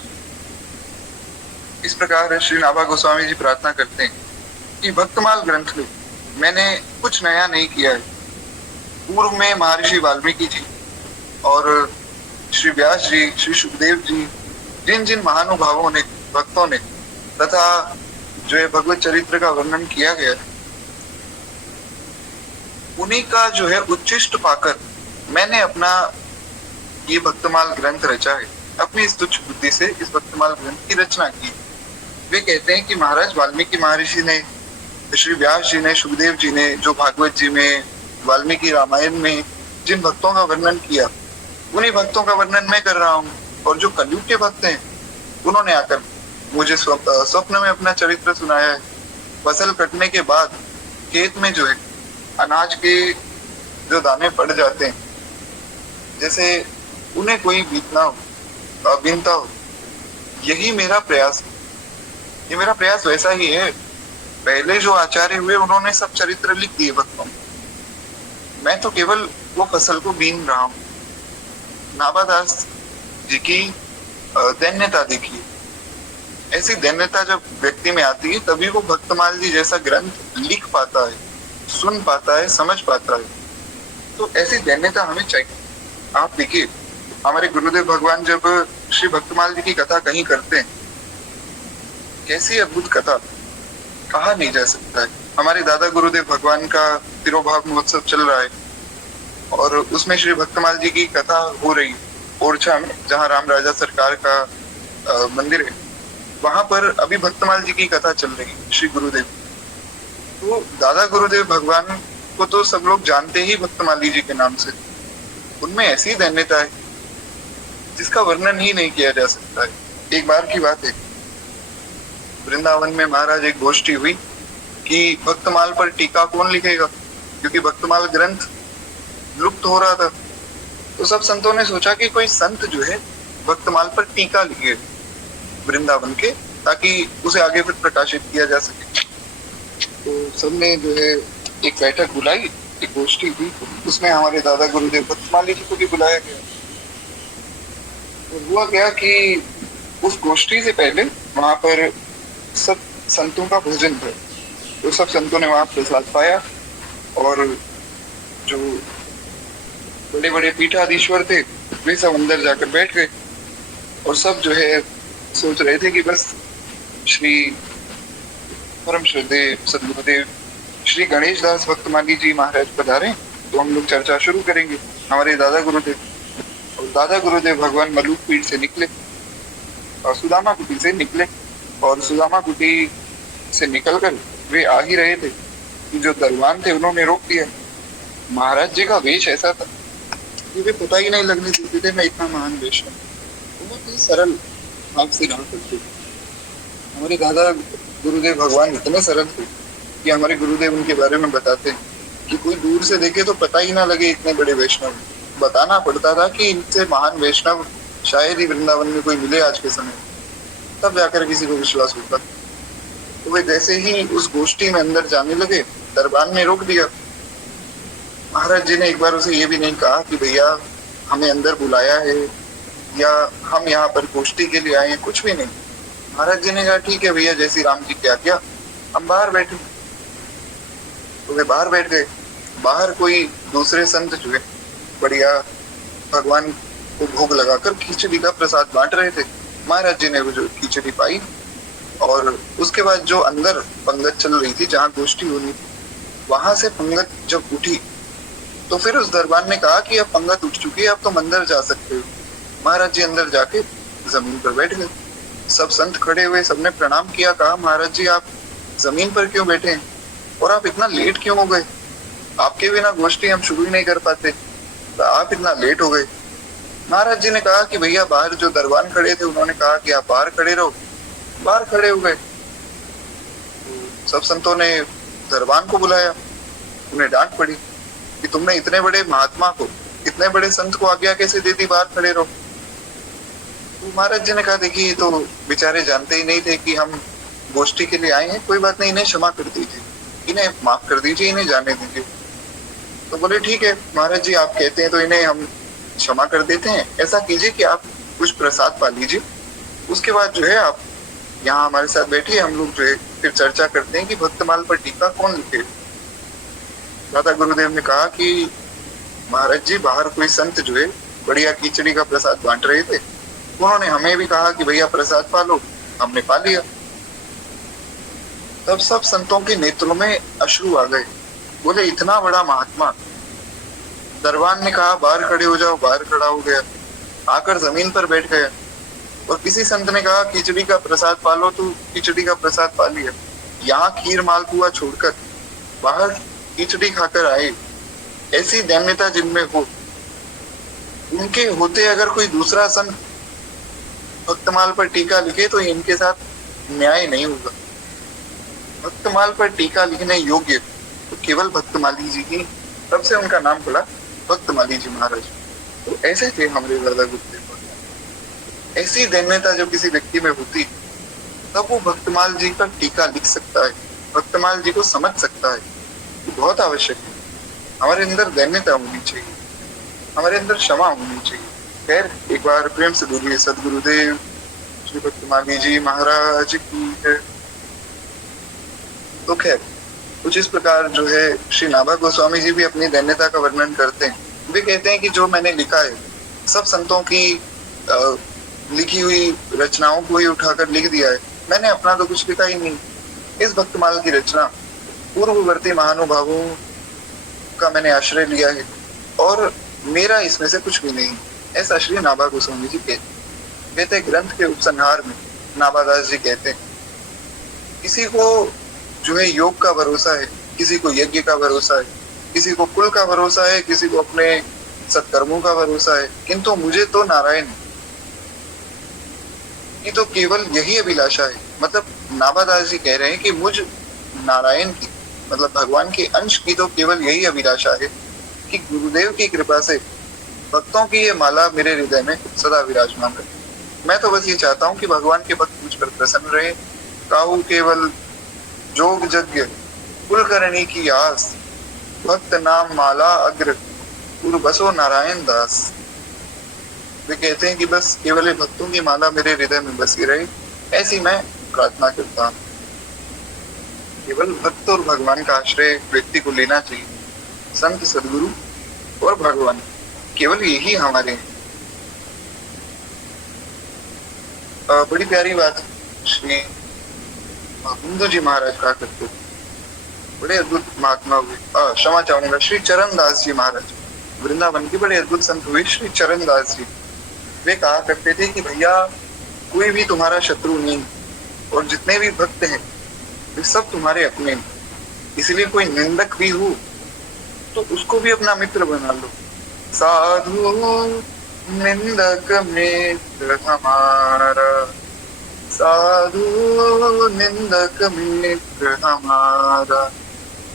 इस प्रकार श्री नाभा गोस्वामी जी प्रार्थना करते हैं कि भक्तमाल ग्रंथ में मैंने कुछ नया नहीं किया है। पूर्व में महर्षि वाल्मीकि जी और श्री व्यास जी, श्री सुखदेव जी, जिन जिन महानुभावों ने, भक्तों ने तथा जो है भगवत चरित्र का वर्णन किया गया है, उन्हीं का जो है उच्छिष्ट पाकर मैंने अपना ये भक्तमाल ग्रंथ रचा है। अपनी इस तुच्छ बुद्धि से इस भक्तमाल ग्रंथ की रचना की। वे कहते हैं कि महाराज वाल्मीकि महर्षि ने, श्री व्यास जी ने, सुखदेव जी ने जो भागवत जी में, वाल्मीकि रामायण में जिन भक्तों का वर्णन किया, उन्हीं भक्तों का वर्णन मैं कर रहा हूँ। और जो कलयुग के भक्त हैं, उन्होंने आकर मुझे स्वप्न में अपना चरित्र सुनाया है। फसल कटने के बाद खेत में जो है अनाज के जो दाने पड़ जाते हैं, जैसे उन्हें कोई बीतना हो, बीनता हो, यही मेरा प्रयास है। ये मेरा प्रयास वैसा ही है। पहले जो आचार्य हुए उन्होंने सब चरित्र लिख दिए भक्तों, मैं तो केवल वो फसल को बीन रहा हूँ। नाभादास जी की दैन्यता देखिए, ऐसी दैन्यता जब व्यक्ति में आती है तभी वो भक्तमाल जी जैसा ग्रंथ लिख पाता है, सुन पाता है, समझ पाता है। तो ऐसी दैन्यता हमें चाहिए। आप देखिए, हमारे गुरुदेव भगवान जब श्री भक्तमाल जी की कथा कहीं करते हैं, कैसी अद्भुत कथा, कहा नहीं जा सकता है। हमारे दादा गुरुदेव भगवान का तिरोभाव महोत्सव चल रहा है और उसमें श्री भक्तमाल जी की कथा हो रही है ओरछा में, जहाँ राम राजा सरकार का मंदिर है, वहां पर अभी भक्तमाल जी की कथा चल रही है श्री गुरुदेव। तो दादा गुरुदेव भगवान को तो सब लोग जानते ही भक्तमाली जी के नाम से। उनमें ऐसी दैन्यता है जिसका वर्णन ही नहीं किया जा सकता है। एक बार की बात है, वृंदावन में महाराज एक गोष्ठी हुई कि भक्तमाल पर टीका कौन लिखेगा, क्योंकि भक्तमाल ग्रंथ लुप्त हो रहा था। तो सब संतों ने सोचा कि कोई संत जो है भक्तमाल पर टीका लिखे वृंदावन के, ताकि उसे आगे फिर प्रकाशित किया जा सके। तो सबने जो है एक बैठक बुलाई, एक गोष्ठी हुई, उसमें हमारे दादा गुरुदेव भक्तमाली जी को भी बुलाया गया। तो हुआ क्या कि उस गोष्ठी से पहले वहां पर सब संतों का भोजन था। तो सब संतों ने वहां प्रसाद पाया और जो बड़े बड़े पीठाधीश्वर थे वे सब अंदर जाकर बैठ गए और सब जो है सोच रहे थे कि बस श्री परम श्रद्धेय सदगुरुदेव श्री गणेश दास भक्तमाली जी महाराज पधारे तो हम लोग चर्चा शुरू करेंगे। हमारे दादा गुरुदेव और दादा गुरुदेव भगवान मलूक पीठ से निकले और सुदामा कुटी से निकले और सुदामा कुटी से निकलकर वे आ ही रहे थे कि जो दरबान थे उन्होंने रोक दिया। महाराज जी का वेश ऐसा था कि वे पता ही नहीं लगने देते थे मैं इतना महान वेश हूँ। बहुत ही सरल भाव से रहा करते थे। हमारे दादा गुरुदेव भगवान इतने सरल थे कि हमारे गुरुदेव उनके बारे में बताते हैं कि कोई दूर से देखे तो पता ही ना लगे इतने बड़े वैष्णव। बताना पड़ता था कि इनसे महान वैष्णव शायद ही वृंदावन में कोई मिले आज के समय, तब जाकर किसी को विश्वास होता। तो वे जैसे ही उस गोष्ठी में अंदर जाने लगे दरबान ने रोक दिया। महाराज जी ने एक बार उसे ये भी नहीं कहा कि भैया हमें अंदर बुलाया है या हम यहाँ पर गोष्ठी के लिए आए हैं, कुछ भी नहीं। महाराज जी ने कहा ठीक है भैया, जैसी राम जी की आज्ञा, हम बाहर बैठे। तो वे बाहर बैठ गए। बाहर कोई दूसरे संत जो है बढ़िया भगवान को भोग लगाकर खिचड़ी का प्रसाद बांट रहे थे। महाराज जी ने वो जो खिचड़ी पाई और उसके बाद जो अंदर पंगत चल रही थी जहाँ गोष्ठी होनी थी वहां से पंगत जब उठी तो फिर उस दरबान ने कहा कि अब पंगत उठ चुकी है, अब तुम अंदर जा सकते हो। महाराज जी अंदर जाके जमीन पर बैठ गए। सब संत खड़े हुए, सबने प्रणाम किया। कहा महाराज जी आप जमीन पर क्यों बैठे हैं और आप इतना लेट क्यों हो गए? आपके बिना गोष्ठी हम शुरू ही नहीं कर पाते, तो आप इतना लेट हो गए। महाराज जी ने कहा कि भैया बाहर जो दरबान खड़े थे उन्होंने कहा कि आप बाहर खड़े रहो, बाहर खड़े हो गए। सब संतों ने दरबान को बुलाया, उन्हें डांट पड़ी कि तुमने इतने बड़े महात्मा को, इतने बड़े संत को आज्ञा कैसे दे दी बाहर खड़े रहो। तो महाराज जी ने कहा देखिए ये तो बेचारे जानते ही नहीं थे कि हम गोष्ठी के लिए आए हैं, कोई बात नहीं, इन्हें क्षमा कर दीजिए, इन्हें माफ कर दीजिए, इन्हें जाने दीजिए। तो बोले ठीक है महाराज जी आप कहते हैं तो इन्हें हम क्षमा कर देते हैं। ऐसा कीजिए कि आप कुछ प्रसाद पा लीजिए, उसके बाद जो है आप यहाँ हमारे साथ बैठिए, हम लोग जो है फिर चर्चा करते हैं कि भक्तमाल पर टीका कौन लिखे। दादा गुरुदेव ने कहा कि महाराज जी बाहर कोई संत जो है बढ़िया खिचड़ी का प्रसाद बांट रहे थे, उन्होंने हमें भी कहा कि भैया प्रसाद पा लो, हमने पा लिया। तब सब संतों के नेत्रों में अश्रु आ गए। बोले इतना बड़ा महात्मा, दरबान ने कहा बाहर खड़े हो जाओ, बाहर खड़ा हो गया, आकर जमीन पर बैठ गया। और किसी संत ने कहा खिचड़ी का प्रसाद पा लो, तो खिचड़ी का प्रसाद पा लिया। यहाँ खीर मालपुआ छोड़कर बाहर खिचड़ी खाकर आए। ऐसी दैन्यता जिनमें हो, उनके होते अगर कोई दूसरा संत भक्तमाल पर टीका लिखे तो इनके साथ न्याय नहीं होगा। भक्तमाल पर टीका लिखने योग्य तो केवल भक्तमाली जी ही, तब से उनका नाम पड़ा भक्तमाली जी महाराज। तो ऐसे थे हमारे दादा गुरुदेव। ऐसी दैन्यता जब किसी व्यक्ति में होती तब वो भक्तमाल जी पर टीका लिख सकता है, भक्तमाल जी को समझ सकता है। ये बहुत आवश्यक है। हमारे अंदर दैन्यता होनी चाहिए, हमारे अंदर क्षमा होनी चाहिए। खैर एक बार प्रेम से बोलिए सदगुरुदेव श्री भक्तमाली जी महाराज की है। तो खैर कुछ इस प्रकार जो है श्री नाभा गोस्वामी जी भी अपनी दैन्यता का वर्णन करते हैं। वे कहते हैं कि जो मैंने लिखा है सब संतों की लिखी हुई रचनाओं को ही उठाकर लिख दिया है, मैंने अपना तो कुछ लिखा ही नहीं। इस भक्तमाल की रचना पूर्ववर्ती महानुभावों का मैंने आश्रय लिया है और मेरा इसमें से कुछ भी नहीं। ऐसा श्री नाभा गोस्वामी जी कहते ग्रंथ के उपसंहार में नाभादास जी कहते हैं किसी को जो है योग का भरोसा है, किसी को यज्ञ का भरोसा है, किसी को कुल का भरोसा है, किसी को अपने सत्कर्मों का भरोसा है, किंतु मुझे तो नारायण की तो केवल यही अभिलाषा है। मतलब नाभादास जी कह रहे हैं कि मुझ नारायण की, मतलब भगवान के अंश की तो केवल यही अभिलाषा है कि गुरुदेव की कृपा से भक्तों की ये माला मेरे हृदय में सदा विराजमान रहे। मैं तो बस ये चाहता हूँ कि भगवान के भक्त मुझ पर प्रसन्न रहे। काहू केवल जोग यज्ञ कुल करनी की आस, भक्त नाम माला अग्र गुरु बसो नारायण दास। वे कहते हैं कि बस केवल भक्तों की माला मेरे हृदय में बसी रहे, ऐसी मैं प्रार्थना करता हूँ। केवल भक्त और भगवान का आश्रय व्यक्ति को लेना चाहिए। संत, सदगुरु और भगवान, केवल यही हमारे हैं। बड़ी प्यारी बात श्री हिंदू जी महाराज कहा करते थे, बड़े अद्भुत महात्मा हुए। क्षमा चाहूंगा, श्री चरण दास जी महाराज, वृंदावन के बड़े अद्भुत संत हुए श्री चरण दास जी। वे कहा करते थे कि भैया कोई भी तुम्हारा शत्रु नहीं, और जितने भी भक्त हैं वे सब तुम्हारे अपने हैं। इसलिए कोई निंदक भी हो तो उसको भी अपना मित्र बना लो। साधु निंदक मित्र हमारा, साधु निंदक मित्र हमारा।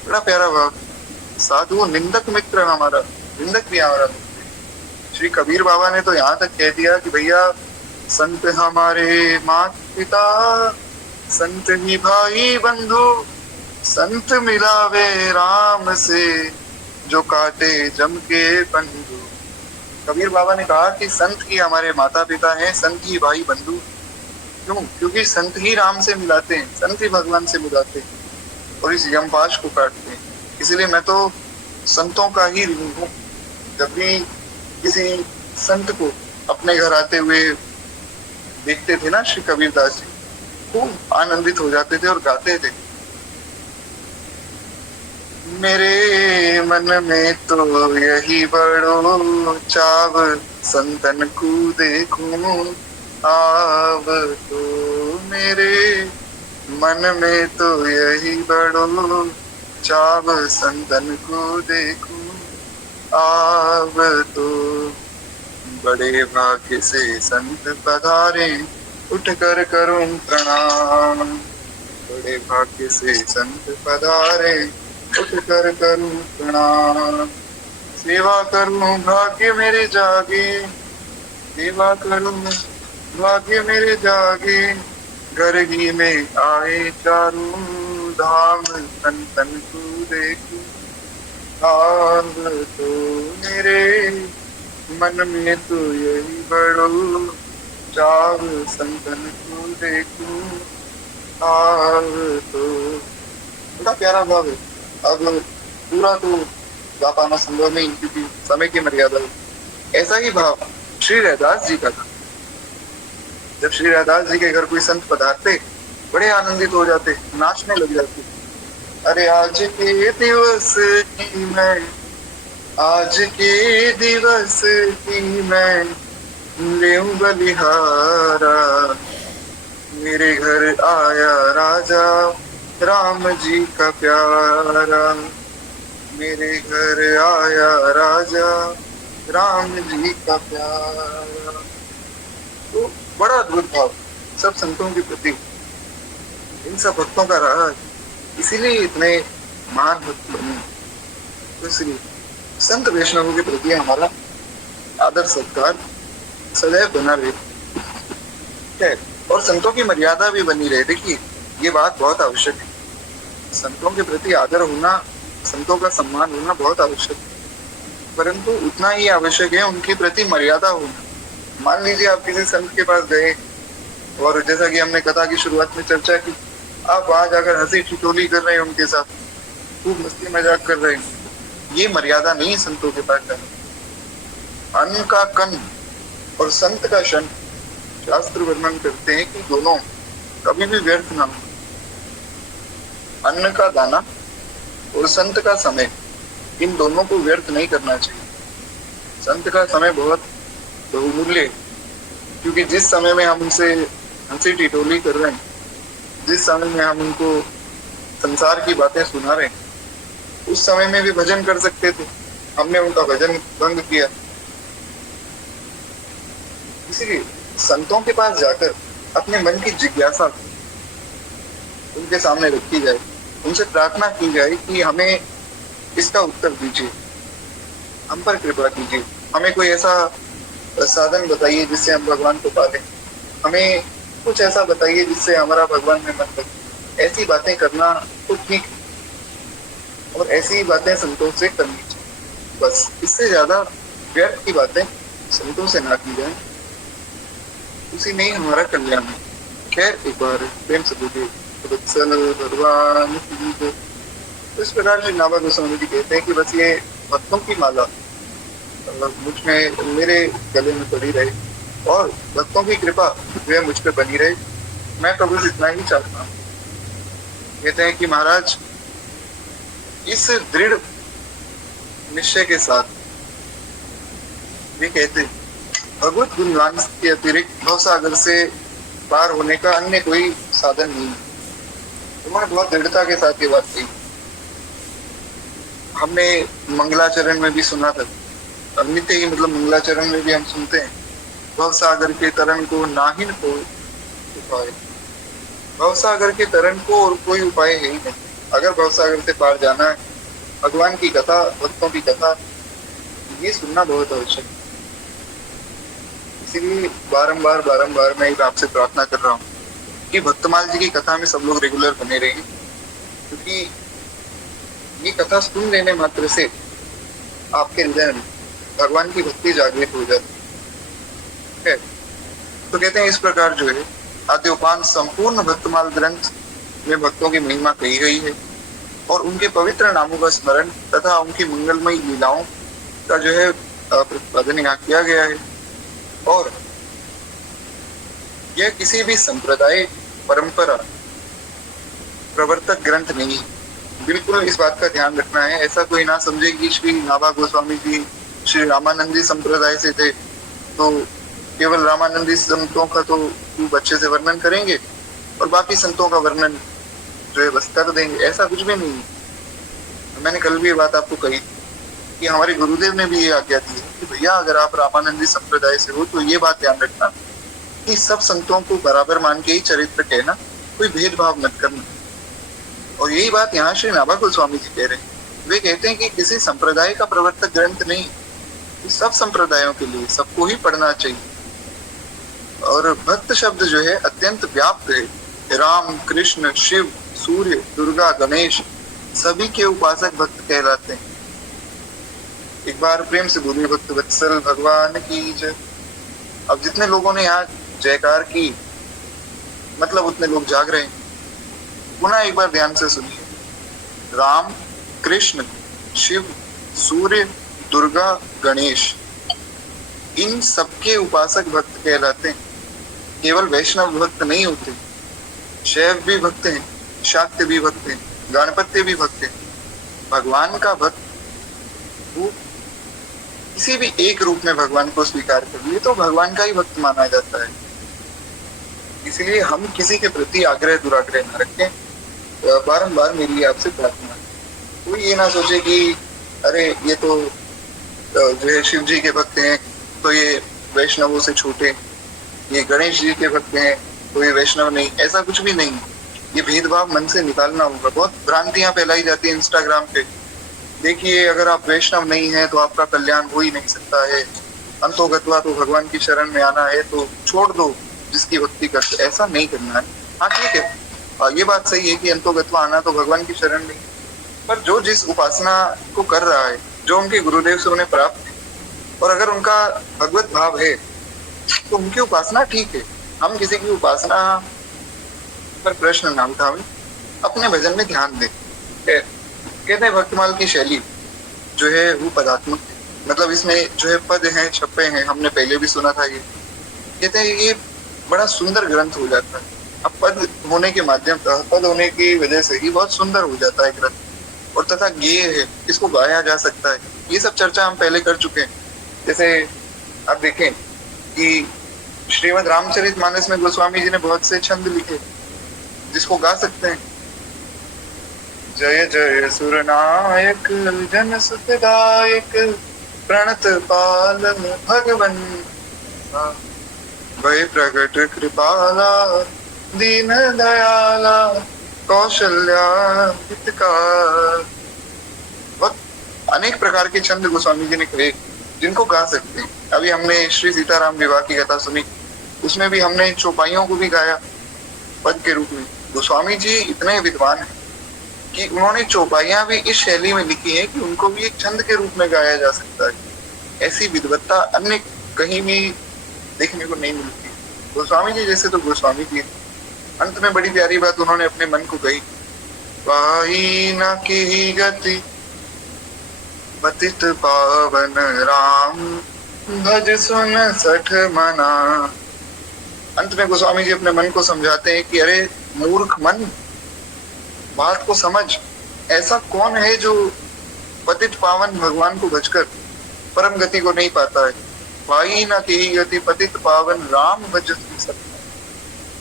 बड़ा प्यारा भाव, साधु निंदक मित्र हमारा, निंदक भी हमारा मित्र है। श्री कबीर बाबा ने तो यहाँ तक कह दिया कि भैया संत हमारे माता पिता, संत ही भाई बंधु, संत मिलावे राम से, जो काटे जम के पंडु। कबीर बाबा ने कहा कि संत ही हमारे माता पिता हैं, संत ही भाई बंधु। क्यों? क्योंकि संत ही राम से मिलाते हैं, संत ही भगवान से मिलाते हैं और इस यमपाश को काटते हैं। इसलिए मैं तो संतों का ही ऋणी हूँ। जब भी किसी संत को अपने घर आते हुए देखते थे ना श्री कबीरदास जी, खूब आनंदित हो जाते थे और गाते थे, मेरे मन में तो यही बड़ो चाव, संतन को देखूं आव तो। मेरे मन में तो यही बड़ो चाव, संतन को देखूं आव तो। बड़े भाग्य से संत पधारे, उठकर करूं प्रणाम। बड़े भाग्य से संत पधारे, उठकर करूं प्रणाम। सेवा करूं भाग्य मेरे जागे, सेवा करूं भाग्य मेरे जागे। घर ही में आए चारों धाम, संतन को देखूं आव तो। मेरे मन में तो यही बड़ो चाव, संतन को देखूं आव तो। बड़ा प्यारा भाव है। अब पूरा तो गा पाना संभव नहीं क्योंकि समय की मर्यादा है। ऐसा ही भाव श्री रैदास जी का था। जब श्री रैदास जी के घर कोई संत पधारते, बड़े आनंदित हो जाते, नाचने लग जाते। अरे आज के दिवस की मैं, आज के दिवस की मैं लेऊं बलिहारा। मेरे घर आया राजा राम जी का प्यारा। मेरे घर आया राजा राम जी का प्यारा। तो बड़ा अद्भुत भाव सब संतों के प्रति, इन सब भक्तों का रहा, इसीलिए इतने महान भक्त बने। तो इसलिए संत वैष्णवों के प्रति हमारा आदर सत्कार सदैव बना रहे और संतों की मर्यादा भी बनी रहे। देखिए ये बात बहुत आवश्यक है। संतों के प्रति आदर होना, संतों का सम्मान होना बहुत आवश्यक है, परंतु उतना ही आवश्यक है उनके प्रति मर्यादा होना। मान लीजिए आप किसी संत के पास गए और जैसा कि हमने कथा की शुरुआत में चर्चा की, आप वहां जाकर हंसी ठिठोली कर रहे हैं, उनके साथ खूब मस्ती मजाक कर रहे हैं, ये मर्यादा नहीं संतों के पास जाना। अन्न का कन और संत का शन, शास्त्र वर्णन करते हैं कि दोनों कभी भी व्यर्थ ना हो। अन्न का दाना और संत का समय, इन दोनों को व्यर्थ नहीं करना चाहिए। संत का समय बहुत बहुमूल्य है, क्योंकि जिस समय में हम उनसे हंसी टिटोली कर रहे हैं, जिस समय में हम उनको संसार की बातें सुना रहे हैं, उस समय में भी भजन कर सकते थे, हमने उनका भजन भंग किया। इसलिए संतों के पास जाकर अपने मन की जिज्ञासा उनके सामने रखी जाए, उनसे प्रार्थना की जाए कि हमें इसका उत्तर दीजिए, हम पर कृपा कीजिए, हमें कोई ऐसा साधन बताइए जिससे हम भगवान को पालें, हमें कुछ ऐसा बताइए जिससे हमारा भगवान में मन लगे। ऐसी बातें करना तो ठीक है और ऐसी ही बातें संतों से करनी चाहिए। बस इससे ज्यादा व्यर्थ की बातें संतों से ना की जाए, उसी में ही हमारा कल्याण है। खैर एक बार प्रेम से बोलिए वत्सल भगवान की जय। तो इस प्रकार से नाभा गोस्वामी जी कहते हैं कि बस ये भक्तों की माला मुझ में, मेरे गले में पड़ी रहे और भक्तों की कृपा जो है मुझ पे बनी रहे। मैं प्रभु से इतना ही चाहता हूँ। कहते हैं कि महाराज इस दृढ़ निश्चय के साथ वे कहते हैं भगवत गुणगान के अतिरिक्त भवसागर से पार होने का अन्य कोई साधन नहीं है। उन्होंने बहुत दृढ़ता के साथ ये बात कही। हमने मंगलाचरण में भी सुना था, नित्य ही मतलब मंगलाचरण में भी हम सुनते हैं, भवसागर के तरन को नाहिन को उपाय। भवसागर के तरन को और कोई उपाय है ही नहीं। अगर भवसागर से पार जाना है, भगवान की कथा, भक्तों की कथा, ये सुनना बहुत आवश्यक है। इसीलिए बारंबार बारंबार मैं आपसे प्रार्थना कर रहा हूँ कि भक्तमाल जी की कथा में सब लोग रेगुलर बने रहेंगे, क्योंकि ये कथा सुन लेने मात्र से आपके हृदय में भगवान की भक्ति जागृत हो जाती है। तो कहते हैं इस प्रकार जो है आद्योपांत संपूर्ण भक्तमाल ग्रंथ में भक्तों की महिमा कही गई है और उनके पवित्र नामों का स्मरण तथा उनकी मंगलमयी लीलाओं का जो है प्रतिपादन यहाँ किया गया है। और यह किसी भी संप्रदाय, परंपरा, प्रवर्तक ग्रंथ नहीं। बिल्कुल इस बात का ध्यान रखना है। ऐसा कोई ना समझे कि श्री नाभा गोस्वामी जी श्री रामानंदी संप्रदाय से थे तो केवल रामानंदी संतों का तो खूब अच्छे से वर्णन करेंगे और बाकी संतों का वर्णन जो है बस कर देंगे। ऐसा कुछ भी नहीं है। मैंने कल भी ये बात आपको कही कि हमारे गुरुदेव ने भी ये आज्ञा दी है कि भैया अगर आप रामानंदी संप्रदाय से हो तो ये बात ध्यान रखना कि सब संतों को बराबर मान के ही चरित्र कहना, कोई भेदभाव मत करना। और यही बात यहाँ श्री नाभा गोस्वामी जी कह रहे हैं। वे कहते हैं कि किसी संप्रदाय का प्रवर्तक ग्रंथ नहीं, सब संप्रदायों के लिए सबको ही पढ़ना चाहिए। और भक्त शब्द जो है अत्यंत व्याप्त है। राम, कृष्ण, शिव, सूर्य, दुर्गा, गणेश सभी के उपासक भक्त कहलाते हैं। एक बार प्रेम से बोलिए भक्त वत्सल भगवान की जय। अब जितने लोगों ने यहाँ जयकार की, मतलब उतने लोग जाग रहे हैं। पुनः एक बार ध्यान से सुनिए। राम, कृष्ण, शिव, सूर्य, दुर्गा, गणेश, इन सबके उपासक भक्त कहलाते हैं। केवल वैष्णव भक्त नहीं होते, शैव भी भक्त हैं, शाक्त भी भक्त हैं, गणपत्य भी भक्त हैं। भगवान का भक्त वो किसी भी एक रूप में भगवान को स्वीकार कर लिए तो भगवान का ही भक्त माना जाता है। इसलिए हम किसी के प्रति आग्रह दुराग्रह न रखें। बारंबार मेरी आपसे प्रार्थना है। कोई ये ना सोचे कि अरे ये तो जो है शिव जी के भक्त हैं तो ये वैष्णवों से छोटे, ये गणेश जी के भक्त हैं तो ये वैष्णव नहीं। ऐसा कुछ भी नहीं। ये भेदभाव मन से निकालना होगा। बहुत भ्रांतियां फैलाई जाती है इंस्टाग्राम पे। देखिए अगर आप वैष्णव नहीं है तो आपका कल्याण हो ही नहीं सकता है, अंतोगत्वा तो भगवान की शरण में आना है तो छोड़ दो जिसकी भक्ति करते। ऐसा नहीं करना है। हाँ ठीक है, ये बात सही है कि अंतोगत्वा आना तो भगवान की शरण नहीं, पर जो जिस उपासना को कर रहा है, जो उनके गुरुदेव से उन्हें प्राप्त है, और अगर उनका भगवत भाव है तो उनकी उपासना ठीक है। हम किसी की उपासना पर प्रश्न ना उठावें, अपने भजन में ध्यान दें। कहते हैं भक्तमाल की शैली जो है वो पदात्मक है। मतलब इसमें जो है पद हैं, छप्पे हैं, हमने पहले भी सुना था। ये कहते हैं ये बड़ा सुंदर ग्रंथ हो जाता है। अब पद होने के माध्यम, पद होने की वजह से ही बहुत सुंदर हो जाता है ग्रंथ। और तथा गेय है, इसको गाया जा सकता है। ये सब चर्चा हम पहले कर चुके हैं। जैसे आप देखें कि श्रीमद् रामचरितमानस में गोस्वामी जी ने बहुत से छंद लिखे जिसको गा सकते हैं। जय जय सुरनायक जन सुखदायक प्रणत पालन भगवन भय प्रगट कृपाला दीन दयाला कौशल्या हितकार। बहुत अनेक प्रकार के छंद गोस्वामी जी ने कहे जिनको गा सकते हैं। अभी हमने श्री सीताराम विवाह की कथा सुनी, उसमें भी हमने चौपाइयों को भी गाया पद के रूप में। गोस्वामी जी इतने विद्वान हैं कि उन्होंने चौपाइयां भी इस शैली में लिखी है कि उनको भी एक छंद के रूप में गाया जा सकता है। ऐसी विद्वत्ता अन्य कहीं भी देखने को नहीं मिलती। गोस्वामी जी जैसे तो गोस्वामी जी, अंत में बड़ी प्यारी बात उन्होंने अपने मन को कही, पाई न की गति पतित पावन राम, भज सुन सठ मना। अंत में गोस्वामी जी अपने मन को समझाते हैं कि अरे मूर्ख मन, बात को समझ, ऐसा कौन है जो पतित पावन भगवान को भजकर परम गति को नहीं पाता है। पाई न की गति पतित पावन राम, भज सुन सठ मना।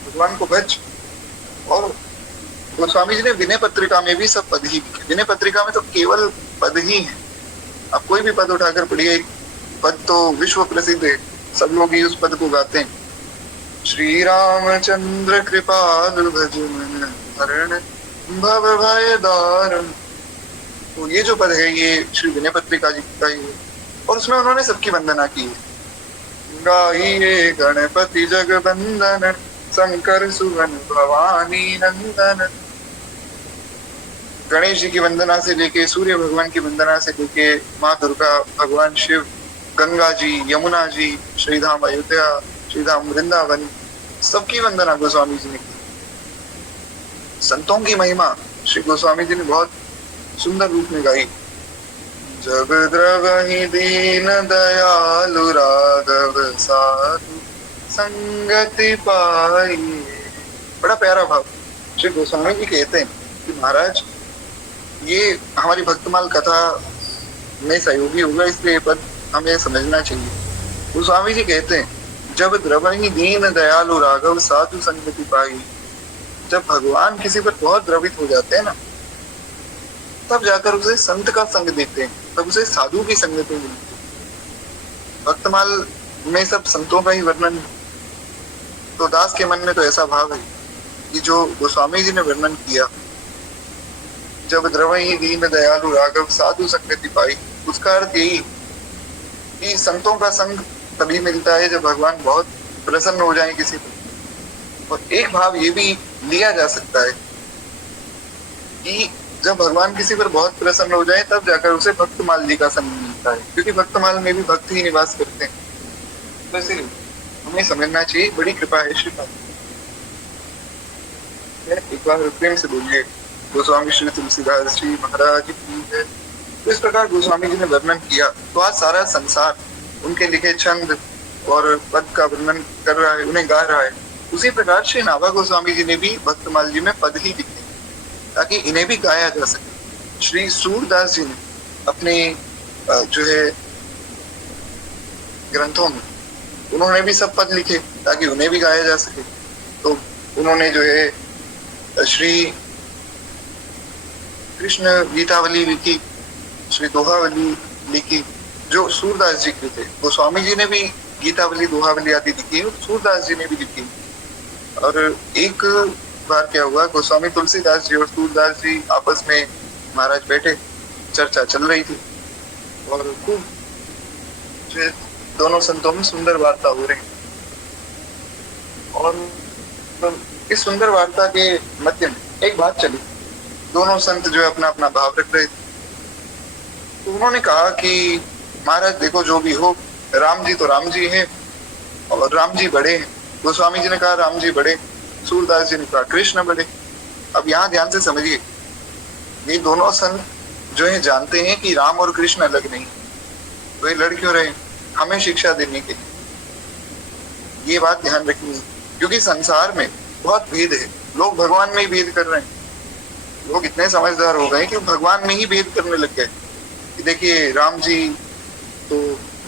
भगवान को भज। और गोस्वामी जी ने विनय पत्रिका में भी सब पद ही लिखे। विनय पत्रिका में तो केवल पद ही है, आप कोई भी पद उठाकर पढ़िए, पद तो विश्व प्रसिद्ध है, सब लोग ही उस पद को गाते हैं। श्री रामचंद्र कृपाल भज मन हरण, भव भय दारुण। तो ये जो पद है ये श्री विनय पत्रिका जी का ही है, और उसमें उन्होंने सबकी वंदना की है। गाइए गणपति जगबंदन, शंकर सुवन भवानी नंदन। गणेश जी की वंदना से लेके, सूर्य भगवान की वंदना से लेके, माँ दुर्गा, भगवान शिव, गंगा जी, यमुना जी, श्रीधाम अयोध्या, श्रीधाम वृंदावन, सबकी वंदना गोस्वामी जी ने की। संतों की महिमा श्री गोस्वामी जी ने बहुत सुंदर रूप में गाई। जब द्रवहि दीन दयालु राघव साधु, संगति पाई। बड़ा प्यारा भाव। श्री गोस्वामी जी कहते हैं कि महाराज ये हमारी भक्तमाल कथा में सहयोगी होगा, इसलिए पद हमें समझना चाहिए। गोस्वामी जी कहते हैं जब द्रवहि दीन दयालु राघव साधु संगति पाई। जब भगवान किसी पर बहुत द्रवित हो जाते हैं ना, तब जाकर उसे संत का संग देते हैं, तब उसे साधु की संगति मिलती है। भक्तमाल में सब संतों का ही वर्णन, तो दास के मन में तो ऐसा भाव है कि जो गोस्वामी जी ने वर्णन किया, जब द्रवहि दीन दयालु राघव साधु संगति पाई, उसका अर्थ यही कि संतों का संग तभी मिलता है जब भगवान बहुत प्रसन्न हो जाए किसी पर। और एक भाव ये भी लिया जा सकता है कि जब भगवान किसी पर बहुत प्रसन्न हो जाए तब जाकर उसे भक्तमाल जी का संग मिलता है, क्योंकि भक्तमाल में भी भक्त ही निवास करते हैं। तो इसलिए हमें समझना चाहिए, बड़ी कृपा है श्रीपाद। एक बार प्रेम से बोलिए गोस्वामी श्री तुलसीदास जी महाराज की है। तो इस प्रकार गोस्वामी जी ने वर्णन किया, तो आज सारा संसार उनके लिखे छंद और पद का वर्णन कर रहा है, उन्हें गा रहा है। उसी प्रकार श्री नाभा गोस्वामी जी ने भी भक्तमाल जी में पद ही लिखे ताकि इन्हें भी गाया जा सके। श्री सूरदास जी ने अपने जो है ग्रंथों में उन्होंने भी सब पद लिखे ताकि उन्हें भी गाया जा सके। तो उन्होंने जो है श्री कृष्ण गीतावली लिखी, श्री दोहावली लिखी, जो सूरदास जी के थे। गोस्वामी जी ने भी गीतावली दोहावली आदि लिखी, सूरदास जी ने भी लिखी। और एक बार क्या हुआ, गोस्वामी तुलसीदास जी और सूरदास जी आपस में महाराज बैठे, चर्चा चल रही थी और खूब दोनों संतों में सुंदर वार्ता हो रही। और तो इस सुंदर वार्ता के मध्य में एक बात चली, दोनों संत जो है अपना अपना भाव रख रहे थे। तो उन्होंने कहा कि महाराज देखो जो भी हो, राम जी तो राम जी हैं और राम जी बड़े हैं। गोस्वामी जी ने कहा राम जी बड़े, सूरदास जी ने कहा कृष्ण बड़े। अब यहाँ ध्यान से समझिए, ये दोनों संत जो है जानते हैं कि राम और कृष्ण अलग नहीं, तो ये लड़ क्यों रहे? हमें शिक्षा देने के लिए ये बात ध्यान रखनी है, क्योंकि संसार में बहुत भेद है, लोग भगवान में ही भेद कर रहे हैं। लोग इतने समझदार हो गए कि भगवान में ही भेद करने लग गए कि देखिए राम जी तो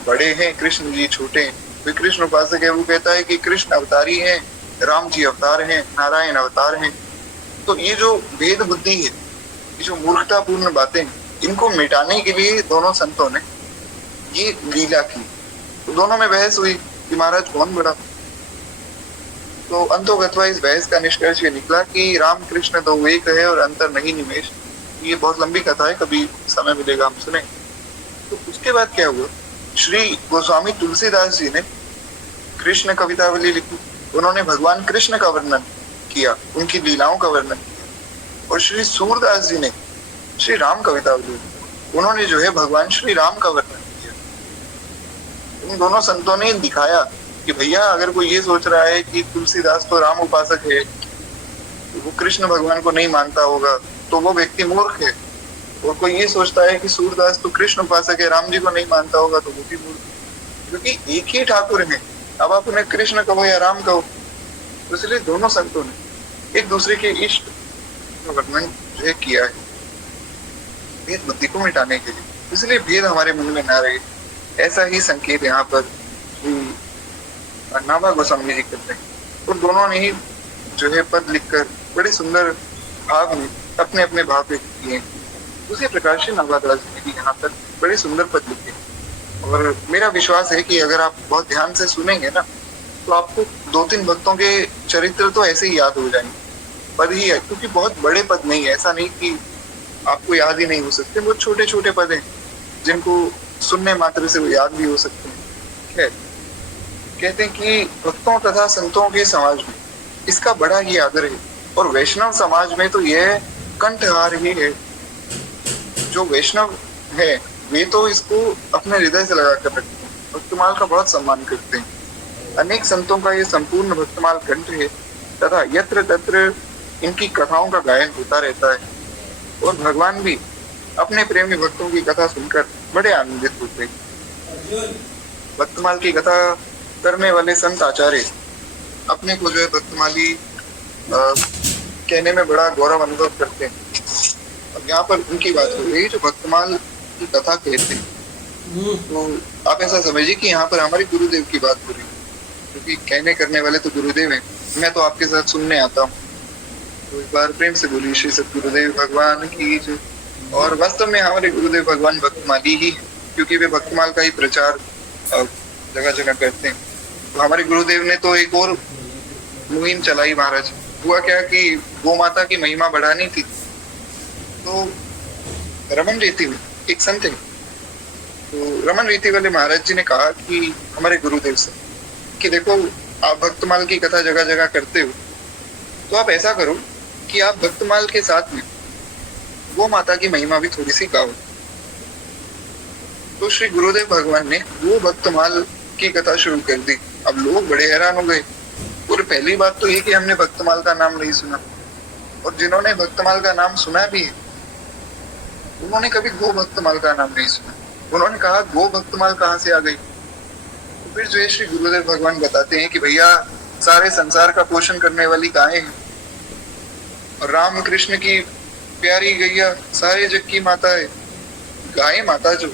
बड़े हैं, कृष्ण जी छोटे हैं। तो कृष्ण उपासक है, वो कहता है कि कृष्ण अवतारी हैं, राम जी अवतार हैं, नारायण अवतार हैं। तो ये जो भेद बुद्धि है, ये जो मूर्खतापूर्ण बातें, इनको मिटाने के लिए दोनों संतों ने ये लीला की। तो दोनों में बहस हुई कि महाराज कौन बड़ा। तो अंतोगत्वा इस बहस का निष्कर्ष ये निकला कि राम कृष्ण तो एक है और अंतर नहीं निमेश। ये बहुत लंबी कथा है, कभी समय मिलेगा हम सुने। तो उसके बाद क्या हुआ, श्री गोस्वामी तुलसीदास जी ने कृष्ण कवितावली लिखी, उन्होंने भगवान कृष्ण का वर्णन किया, उनकी लीलाओं का वर्णन किया। और श्री सूरदास जी ने श्री राम कवितावली, उन्होंने जो है भगवान श्री राम का वर्णन किया। इन दोनों संतों ने दिखाया कि भैया अगर कोई ये सोच रहा है कि तुलसीदास तो राम उपासक है वो कृष्ण भगवान को नहीं मानता होगा तो वो व्यक्ति मूर्ख है। और कोई ये सोचता है कि सूरदास तो कृष्ण उपासक है, राम जी को नहीं मानता होगा तो वो भी मूर्ख है। क्योंकि एक ही ठाकुर है, अब आप उन्हें कृष्ण कहो या राम कहो, तो इसलिए दोनों संतों ने एक दूसरे के इष्ट का वर्णन जो है किया है भेद बुद्धि को मिटाने के लिए, इसलिए भेद हमारे मन में ना रहे। ऐसा ही संकेत यहाँ पर श्री नाभा गोस्वामी जी करते हैं। और दोनों ने ही जो है पद लिखकर बड़े सुंदर भाव में अपने अपने भाव व्यक्त किए हैं। उसी प्रकार से नाभादास जी ने भी यहाँ पर बड़े सुंदर पद लिखे। और मेरा विश्वास है कि अगर आप बहुत ध्यान से सुनेंगे ना तो आपको 2-3 भक्तों के चरित्र तो ऐसे ही याद हो जाएंगे, पद ही है, क्योंकि बहुत बड़े पद नहीं है, ऐसा नहीं कि आपको याद ही नहीं हो सकते, बहुत छोटे छोटे पद हैं जिनको सुनने मात्र से वो याद भी हो सकते हैं। कहते हैं कि भक्तों तथा संतों के समाज में इसका बड़ा ही आदर है, और वैष्णव समाज में तो यह कंठहार ही है। जो वैष्णव है वे तो इसको अपने हृदय से लगा कर रखते हैं, भक्तमाल का बहुत सम्मान करते हैं। अनेक संतों का ये संपूर्ण भक्तमाल कंठ है तथा यत्र तत्र इनकी कथाओं का गायन होता रहता है। और भगवान भी अपने प्रेमी भक्तों की कथा सुनकर बड़े आनंदित होते हैं। भक्तमाल की कथा करने वाले संत आचार्य अपने को जो है भक्तमाली कहने में बड़ा गौरव अनुभव करते हैं। अब यहाँ पर उनकी बात हो रही है जो भक्तमाल की कथा कहते हैं, तो आप ऐसा समझिए कि यहाँ पर हमारे गुरुदेव की बात हो रही है, क्योंकि कहने करने वाले तो गुरुदेव हैं, मैं तो आपके साथ सुनने आता हूँ। तो एक बार प्रेम से बोलिए श्री सद्गुरुदेव भगवान की जय। और वास्तव में हमारे गुरुदेव भगवान भक्तमाली ही है, क्योंकि वे भक्तमाल का ही प्रचार जगह जगह करते हैं। तो हमारे गुरुदेव ने तो एक और मुहिम चलाई महाराज। हुआ क्या कि गौ माता की महिमा बढ़ानी थी, तो रमन रीति में एक संत है, तो रमन रीति वाले महाराज जी ने कहा कि हमारे गुरुदेव से कि देखो आप भक्तमाल की कथा जगह जगह करते हो, तो आप ऐसा करो कि आप भक्तमाल के साथ में गौ माता की महिमा भी थोड़ी सी गाओ। तो श्री गुरुदेव भगवान ने वो भक्तमाल की कथा शुरू कर दी। अब लोग बड़े हैरान हो गए। और पहली बात तो ये कि हमने भक्तमाल का नाम नहीं सुना, और जिन्होंने भक्तमाल का नाम सुना भी है उन्होंने कभी गो भक्तमाल का नाम नहीं सुना। उन्होंने कहा गो भक्तमाल कहाँ से आ गई। तो फिर जो है श्री गुरुदेव भगवान बताते हैं कि भैया सारे संसार का पोषण करने वाली गायें हैं, और राम कृष्ण की प्यारी गैया सारे जग की माता है। गाय माता जो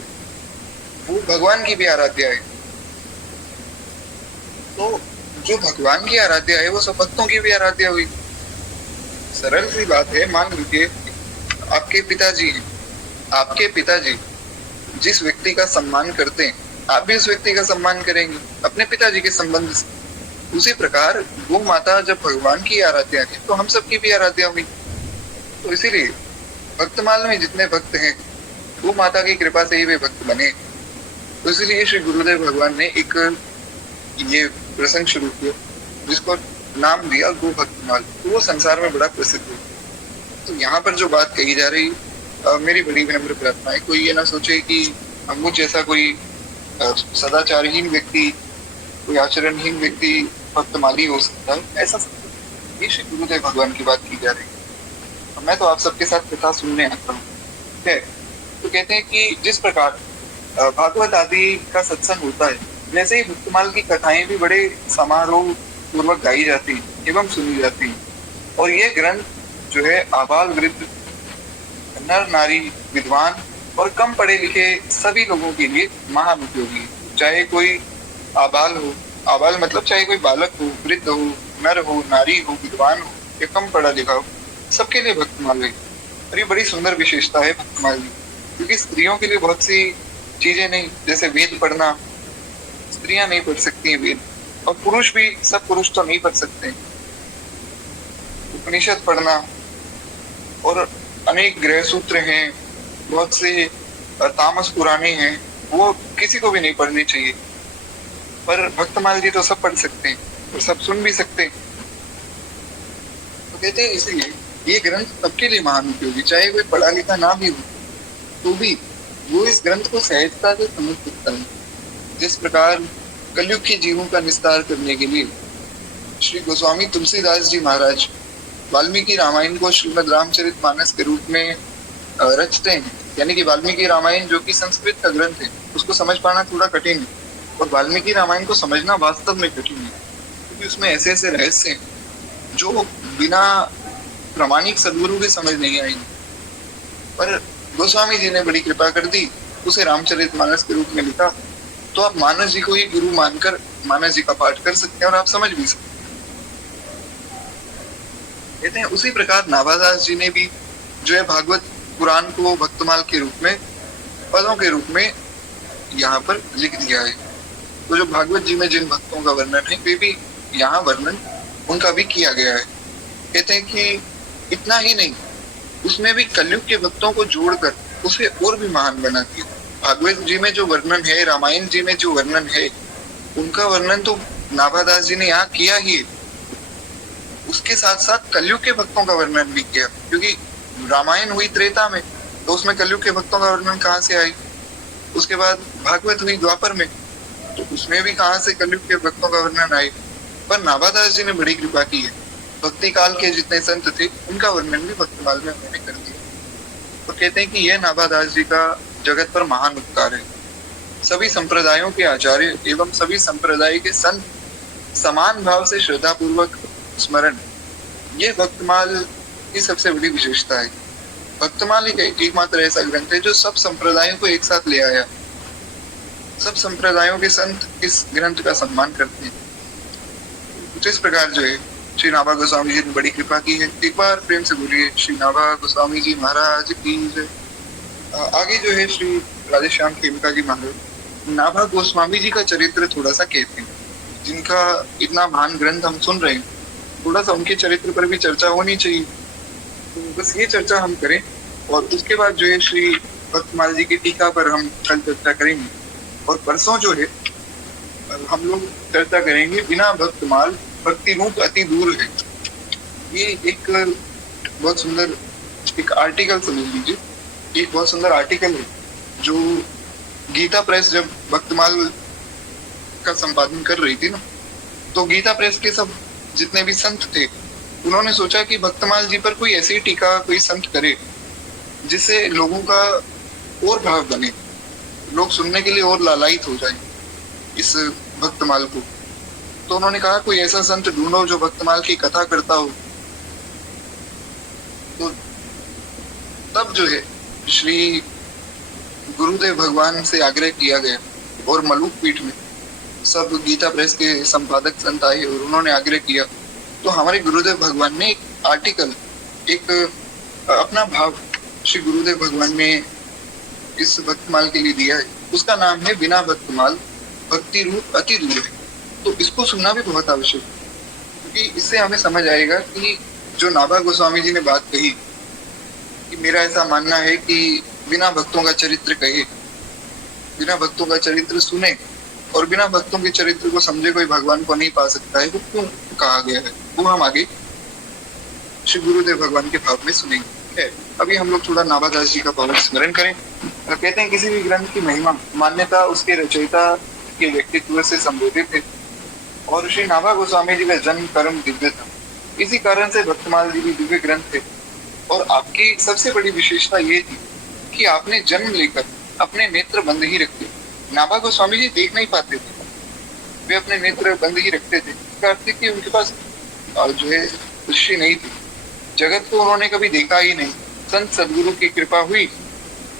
वो भगवान की भी आराध्या है। तो जो भगवान की आराध्या है वो सब भक्तों की भी आराध्या हुई। सरल सी बात है, मान लीजिए आपके पिताजी हैं, आपके पिताजी जिस व्यक्ति का सम्मान करते हैं आप भी उस व्यक्ति का सम्मान करेंगे अपने पिताजी के संबंध से। उसी प्रकार गौ माता जब भगवान की आराध्या है तो हम सबकी भी आराध्या हुई। तो इसीलिए भक्तमाल में जितने भक्त हैं गौ माता की कृपा से ही वे भक्त बने। तो इसीलिए श्री गुरुदेव भगवान ने एक ये प्रसंग शुरू किया जिसको नाम दिया गो भक्तमाल। तो वो संसार में बड़ा प्रसिद्ध है। तो यहाँ पर जो बात कही जा रही मेरी बड़ी विनम्र प्रार्थना है, कोई ये ना सोचे कि हम मुझ जैसा कोई सदाचारहीन व्यक्ति, कोई आचरणहीन व्यक्ति भक्तमाली हो सकता है, ऐसा ये श्री गुरुदेव भगवान की बात की जा रही है। मैं तो आप सबके साथ कथा सुनने आता हूँ। तो कहते हैं कि जिस प्रकार भागवत आदि का सत्संग होता है वैसे ही भक्तमाल की कथाएं भी बड़े समारोह पूर्वक गाई जाती हैं एवं सुनी जाती हैं। और ये ग्रंथ जो है आबाल वृद्ध, नर नारी, विद्वान और कम पढ़े लिखे सभी लोगों के लिए महान उपयोगी है। चाहे कोई आबाल हो, आबाल मतलब चाहे कोई बालक हो, वृद्ध हो, नर हो, नारी हो, विद्वान हो या कम पढ़ा लिखा हो, सबके लिए भक्तमाल है। और ये बड़ी सुंदर विशेषता है भक्तमाल की, क्योंकि स्त्रियों के लिए बहुत सी चीजें नहीं, जैसे वेद पढ़ना, स्त्रियां नहीं पढ़ सकती हैं वेद, और पुरुष भी, सब पुरुष तो नहीं पढ़ सकते। उपनिषद पढ़ना और अनेक गृह सूत्र हैं, बहुत से तामस पुराने हैं, वो किसी को भी नहीं पढ़नी चाहिए। पर भक्तमाल जी तो सब पढ़ सकते हैं और सब सुन भी सकते हैं। तो कहते हैं इसलिए ये ग्रंथ सबके लिए महान उपयोगी, चाहे कोई पढ़ा लिखा ना भी हो तो भी वो इस ग्रंथ को सहजता से समझ सकता है। जिस प्रकार कलयुग के जीवों का निस्तार करने के लिए श्री गोस्वामी तुलसीदास जी महाराज वाल्मीकि रामायण को श्रीमद् रामचरितमानस के रूप में रचते हैं। यानी कि वाल्मीकि रामायण जो कि संस्कृत का ग्रंथ है, उसको समझ पाना थोड़ा कठिन है, और वाल्मीकि रामायण को समझना वास्तव में कठिन है, क्योंकि उसमें ऐसे ऐसे रहस्य हैं जो बिना प्रामाणिक सदगुरु के समझ नहीं आएंगे। पर गोस्वामी जी ने बड़ी कृपा कर दी, उसे रामचरितमानस के रूप में लिखा, तो आप मानस जी को ही गुरु मानकर मानस जी का पाठ कर सकते हैं और आप समझ भी सकते हैं। कहते हैं उसी प्रकार नाभादास जी ने भी जो है भागवत पुराण को भक्तमाल के रूप में, पदों के रूप में यहाँ पर लिख दिया है। तो जो भागवत जी में जिन भक्तों का वर्णन है, वे भी यहाँ वर्णन उनका भी किया गया है। कहते हैं कि इतना ही नहीं, उसमें भी कलयुग के भक्तों को जोड़कर उसे और भी महान बना दिया। भागवत जी में जो वर्णन है, रामायण जी में जो वर्णन है, उनका वर्णन तो नाभादास जी ने यहाँ किया ही है, उसके साथ साथ कलयुग के भक्तों का वर्णन भी किया, क्योंकि रामायण हुई त्रेता में, तो उसमें कलयुग के भक्तों का वर्णन कहाँ से आई। उसके बाद भागवत हुई द्वापर में, तो उसमें भी कहाँ से कलयुग के भक्तों का वर्णन आई। पर नाभादास जी ने बड़ी कृपा की है, भक्ति काल के जितने संत थे उनका वर्णन भी भक्तमाल में उन्होंने कर दिया। तो कहते हैं कि यह नाभादास जी का जगत पर महान उपकार है। सभी संप्रदायों के आचार्य एवं सभी संप्रदाय के संत समान भाव से श्रद्धा पूर्वक स्मरण, ये भक्तमाल की सबसे बड़ी विशेषता है। भक्तमाल एकमात्र ऐसा ग्रंथ है जो सब संप्रदायों को एक साथ ले आया। सब संप्रदायों के संत इस ग्रंथ का सम्मान करते हैं। कुछ इस प्रकार जो है श्री नाभा गोस्वामी जी ने बड़ी कृपा की है। एक बार प्रेम से बोलिए श्री नाभा गोस्वामी जी महाराज की जय। आगे जो है श्री राधेश्याम खेमका जी महाराज नाभा गोस्वामी जी का चरित्र थोड़ा सा कहते हैं, जिनका इतना महान ग्रंथ हम सुन रहे हैं, थोड़ा सा उनके चरित्र पर भी चर्चा होनी चाहिए। तो बस ये चर्चा हम करें, और उसके बाद जो है श्री भक्तमाल जी की टीका पर हम कल चर्चा करेंगे। और परसों जो है हम लोग चर्चा करेंगे बिना भक्तमाल भक्ति रूप अति दूर है। ये एक बहुत सुंदर एक आर्टिकल समझ लीजिए, एक बहुत सुंदर आर्टिकल है जो गीता प्रेस जब भक्तमाल का संपादन कर रही थी ना, तो गीता प्रेस के सब जितने भी संत थे, उन्होंने सोचा कि भक्तमाल जी पर कोई ऐसी टीका कोई संत करे जिससे लोगों का और भाव बने, लोग सुनने के लिए और लालायित हो जाए इस भक्तमाल को। तो उन्होंने कहा कोई ऐसा संत ढूंढो जो भक्तमाल की कथा करता हो। तो तब जो है श्री गुरुदेव भगवान से आग्रह किया गया, और मलुक पीठ में सब गीता प्रेस के संपादक संत आए और उन्होंने आग्रह किया। तो हमारे गुरुदेव भगवान ने एक आर्टिकल, एक अपना भाव श्री गुरुदेव भगवान ने इस भक्तमाल के लिए दिया है। उसका नाम है बिना भक्तमाल भक्ति रूप अति दूर है। तो इसको सुनना भी बहुत आवश्यक है, क्योंकि इससे हमें समझ आएगा कि जो नाभा गोस्वामी जी ने बात कही कि मेरा ऐसा मानना है कि बिना भक्तों का चरित्र कहे, बिना भक्तों का चरित्र सुने और बिना भक्तों के चरित्र को समझे कोई भगवान को नहीं पा सकता है, वो क्यों कहा गया है, वो हम आगे श्री गुरुदेव भगवान के भाव में सुनेंगे। अभी हम लोग थोड़ा नाभादास जी का पावन स्मरण करें। कहते हैं किसी भी ग्रंथ की महिमा मान्यता उसके रचयिता के व्यक्तित्व से संबोधित है, और श्री नाभा गोस्वामी जी का जन्म कर्म दिव्य था। इसी कारण से भक्तमाल जी भी दिव्य ग्रंथ थे। और आपकी सबसे बड़ी विशेषता ये थी कि आपने जन्म लेकर अपने नेत्र बंद ही रखते। नाभा गोस्वामी जी देख नहीं पाते थे, वे अपने नेत्र बंद ही रखते थे। इसका अर्थ है कि उनके पास जो है दृष्टि नहीं थी, जगत को उन्होंने कभी देखा ही नहीं। संत सदगुरु की कृपा हुई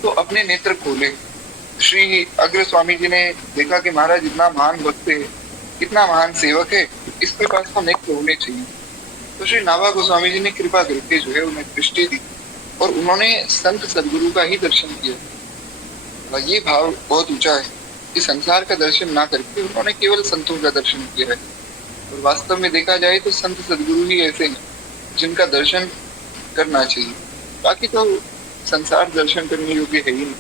तो अपने नेत्र खोले। श्री अग्र स्वामी जी ने देखा कि महाराज इतना महान भक्त है, इतना महान सेवक है, इसके पास तो नेत्र होने चाहिए। तो श्री नाभा गोस्वामी जी ने कृपा करके जो है उन्हें दृष्टि दी, और उन्होंने संत सदगुरु का ही दर्शन किया। ये भाव बहुत ऊंचा है कि संसार का दर्शन ना करके उन्होंने केवल संतों का दर्शन किया है। और वास्तव में देखा जाए तो संत सदगुरु ही ऐसे हैं जिनका दर्शन करना चाहिए, बाकी तो संसार दर्शन करने योग्य है ही नहीं।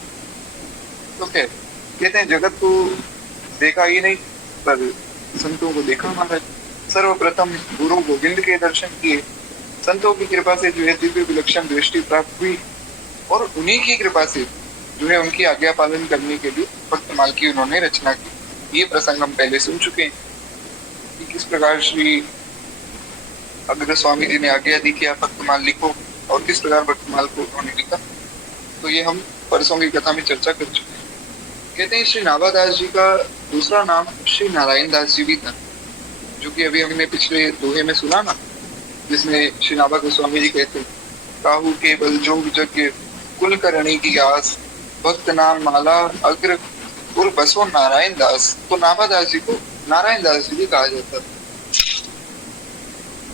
तो क्या कहते हैं, जगत को देखा ही नहीं पर संतों को देखा महाराज। सर्वप्रथम गुरु गोविंद के दर्शन किए, संतों की कृपा से जो है दिव्य विलक्षण दृष्टि प्राप्त हुई, और उन्हीं की कृपा से जो है उनकी आज्ञा पालन करने के लिए भक्तमाल की उन्होंने रचना की। ये प्रसंग हम पहले सुन चुके हैं कि किस प्रकार श्री अग्र स्वामी जी ने आज्ञा दी कि आप भक्तमाल लिखो और किस प्रकार भक्तमाल को उन्होंने लिखा, तो ये हम परसों की कथा में चर्चा कर चुके हैं। कहते हैं श्री नाभादास जी का दूसरा नाम श्री नारायण दास जी भी था, जो कि अभी हमने पिछले दोहे में सुना ना, जिसमें श्री नाभा गोस्वामी जी कहते हैं, काहू के बल जोग जग कुल करणी की आस, भक्त नाम माला अग्र और बसो नारायण दास। तो नाभादास जी को नारायण दास जी भी कहा जाता है।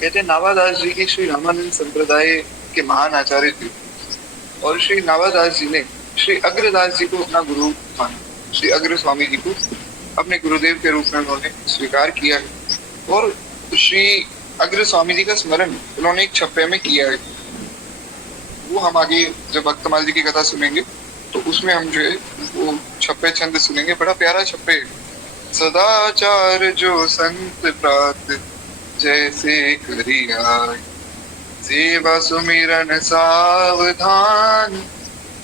कहते हैं नाभादास जी की श्री रामानंद संप्रदाय के महान आचार्य थे और श्री नाभादास जी ने श्री अग्रदास जी को अपना गुरु माना। श्री अग्र स्वामी जी को अपने गुरुदेव के रूप में उन्होंने स्वीकार किया है और श्री अग्र स्वामी जी का स्मरण उन्होंने एक छप्पे में किया है। वो हम आगे जब भक्तमाल जी की कथा सुनेंगे तो उसमें हम जो है वो छप्पे छंद सुनेंगे। बड़ा प्यारा छप्पे है। सदाचार जो संत प्रात जैसे करिया, सेवा सुमिरन सावधान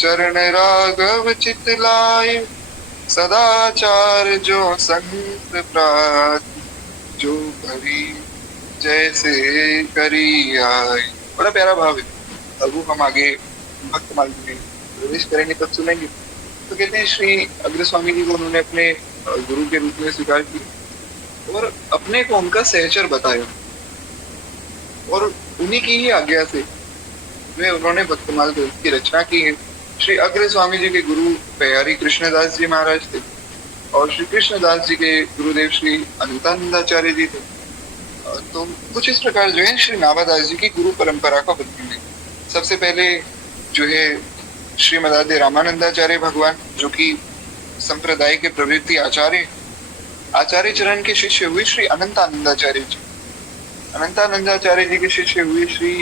चरण राघव चित लाए। सदाचार जो संत प्रात जो करी जैसे करी आए। बड़ा प्यारा भाव है। अब वो हम आगे भक्तमाल में प्रवेश करेंगे तब सुनेंगे। तो कहते हैं श्री अग्र स्वामी जी को उन्होंने अपने गुरु के रूप में स्वीकार किया और अपने को उनका सहचर बताया और उन्हीं की ही आज्ञा से वे उन्होंने भक्तमाल ग्रंथ की रचना की है। श्री अग्र स्वामी जी के गुरु पयारी कृष्णदास जी महाराज थे और श्री कृष्णदास जी के गुरुदेव श्री अनंतानंदाचार्य जी थे। तो कुछ इस प्रकार जो है श्री नाभादास जी की गुरु परंपरा का वर्णन है। सबसे पहले जो है श्रीमदादि रामानंदाचार्य भगवान, जो कि संप्रदाय के प्रवृत्ति आचार्य चरण के शिष्य हुए श्री अनंतानंदाचार्य जी। अनंतानंदाचार्य जी के शिष्य हुए श्री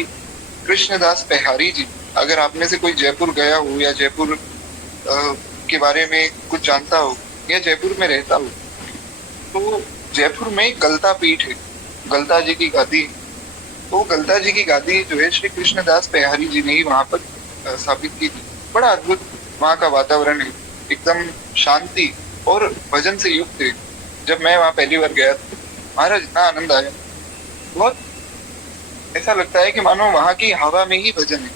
कृष्णदास पहारी जी। अगर आप में से कोई जयपुर गया हो या जयपुर के बारे में कुछ जानता हो या जयपुर में रहता हो, तो जयपुर में गलता पीठ है, गलता जी की गादी। तो गलता जी की गादी जो है श्री कृष्णदास पहारी जी ने ही वहां पर स्थापित की थी। बड़ा अद्भुत वहाँ का वातावरण है, एकदम शांति और भजन से युक्त है। जब मैं वहाँ पहली बार गया था, महाराज इतना आनंद आया, बहुत ऐसा लगता है कि मानो वहाँ की हवा में ही भजन है।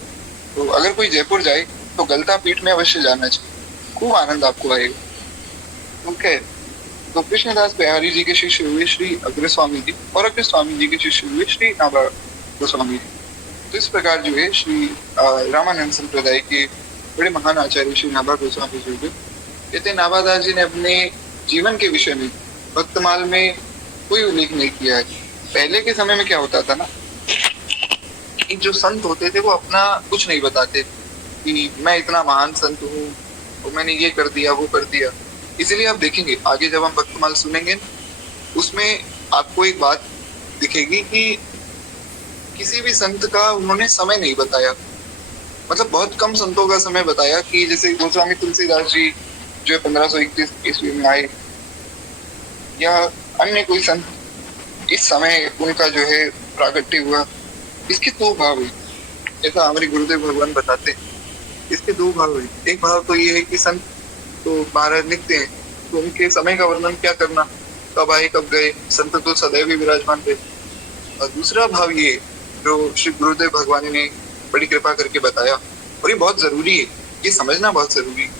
तो अगर कोई जयपुर जाए तो गलता पीठ में अवश्य जाना चाहिए, खूब आनंद आपको आएगा। ओके, तो कृष्णदास बिहारी जी के शिष्य हुए श्री अग्र स्वामी जी और अग्र स्वामी जी के शिष्य हुए श्री नाभा गोस्वामी जी। तो इस प्रकार जो है श्री रामानंद संप्रदाय के बड़े महान आचार्य श्री नाभा गोस्वामी जी हुए। कहते नाभादास जी ने अपने जीवन के विषय में भक्तमाल में कोई उल्लेख नहीं किया है। पहले के समय में क्या होता था ना, कि जो संत होते थे वो अपना कुछ नहीं बताते कि मैं इतना महान संत हूँ और मैंने ये कर दिया वो कर दिया। इसीलिए आप देखेंगे आगे जब हम भक्तमाल सुनेंगे उसमें आपको एक बात दिखेगी कि किसी भी संत का उन्होंने समय नहीं बताया। मतलब बहुत कम संतों का समय बताया, कि जैसे गोस्वामी तुलसीदास जी जो 1531 ईस्वी में आए, या अन्य कोई संत इस समय उनका जो है प्रागट्य हुआ। इसके दो भाव है, ऐसा हमारे गुरुदेव भगवान बताते हैं। इसके दो भाव है। एक भाव तो ये है कि संत तो महाराज लिखते हैं तो उनके समय का वर्णन क्या करना, कब आए कब गए, संत तो सदैव ही विराजमान थे। और दूसरा भाव ये जो श्री गुरुदेव भगवान ने बड़ी कृपा करके बताया, और ये बहुत जरूरी है, ये समझना बहुत जरूरी है।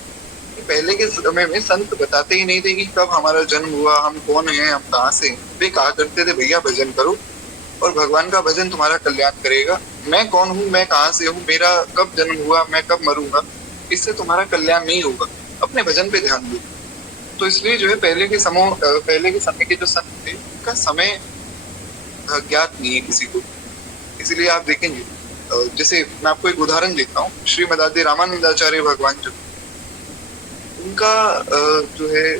पहले के समय में संत बताते ही नहीं थे कि कब हमारा जन्म हुआ, हम कौन हैं, हम कहाँ से। वे कहा करते थे भैया भजन करो और भगवान का भजन तुम्हारा कल्याण करेगा। मैं कौन हूँ, मैं कहाँ से हूँ, मेरा कब जन्म हुआ, मैं कब मरूंगा, इससे तुम्हारा कल्याण नहीं होगा, अपने भजन पे ध्यान दो। तो इसलिए जो है पहले के समय के जो संत थे उनका समय ज्ञात नहीं है किसी को। इसलिए आप देखेंगे, जैसे मैं आपको एक उदाहरण देता हूँ, श्रीमदादि रामानंदाचार्य भगवान जो उनका जो है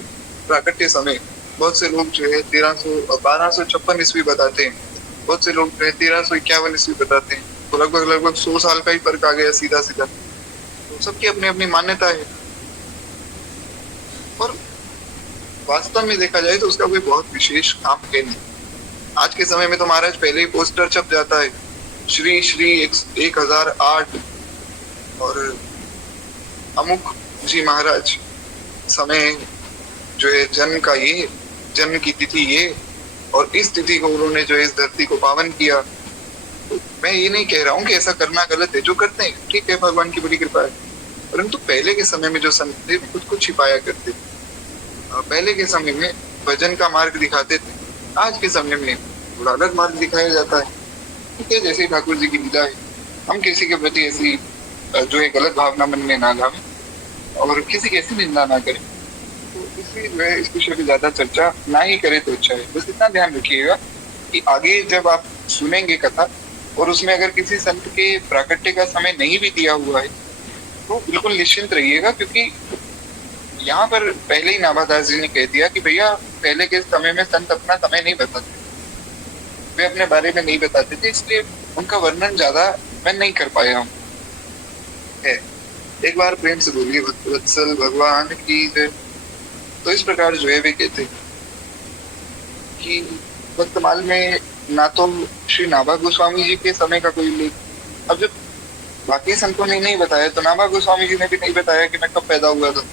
प्राकट्य समय, बहुत से लोग जो है 1256 ईस्वी बताते हैं, बहुत से लोग जो है 1351 ईस्वी बताते हैं। तो लगभग 100 साल का ही फर्क आ गया सीधा सीधा। तो सबकी अपनी अपनी मान्यता है, और वास्तव में देखा जाए तो उसका कोई बहुत विशेष काम है नहीं। आज के समय में तो महाराज पहले ही पोस्टर छप जाता है, श्री श्री 1008 और अमुक जी महाराज समय जो है जन्म का ये, जन्म की तिथि ये, और इस तिथि को उन्होंने जो है इस धरती को पावन किया। मैं ये नहीं कह रहा हूँ कि ऐसा करना गलत है, जो करते हैं ठीक है, भगवान की बड़ी कृपा है। परंतु पहले के समय में जो संत थे खुद को छिपाया करते थे। पहले के समय में भजन का मार्ग दिखाते थे, आज के समय में थोड़ा अलग मार्ग दिखाया जाता है। ठीक है, जैसे ठाकुर जी की लीला है, हम किसी के प्रति ऐसी जो है गलत भावना मन में ना लावे और किसी की ऐसी निंदा ना करें। तो इसलिए जो है इस विषय की ज्यादा चर्चा ना ही करे तो अच्छा है। बस इतना ध्यान रखिएगा कि आगे जब आप सुनेंगे कथा और उसमें अगर किसी संत के प्राकट्य का समय नहीं भी दिया हुआ है तो बिल्कुल निश्चिंत रहिएगा, क्योंकि यहाँ पर पहले ही नाभादास जी ने कह दिया कि भैया पहले के समय में संत अपना समय नहीं बताते, वे अपने बारे में नहीं बताते थे, इसलिए उनका वर्णन ज्यादा मैं नहीं कर पाया हूँ। एक बार प्रेम से बोलिए वत्सल भगवान की जय। तो इस प्रकार जो है वे कहते कि वर्तमान में ना तो श्री नाभा गोस्वामी जी के समय का कोई लेख, अब जब बाकी संतों ने नहीं बताया तो नाभा गोस्वामी जी ने भी नहीं बताया कि मैं कब पैदा हुआ था।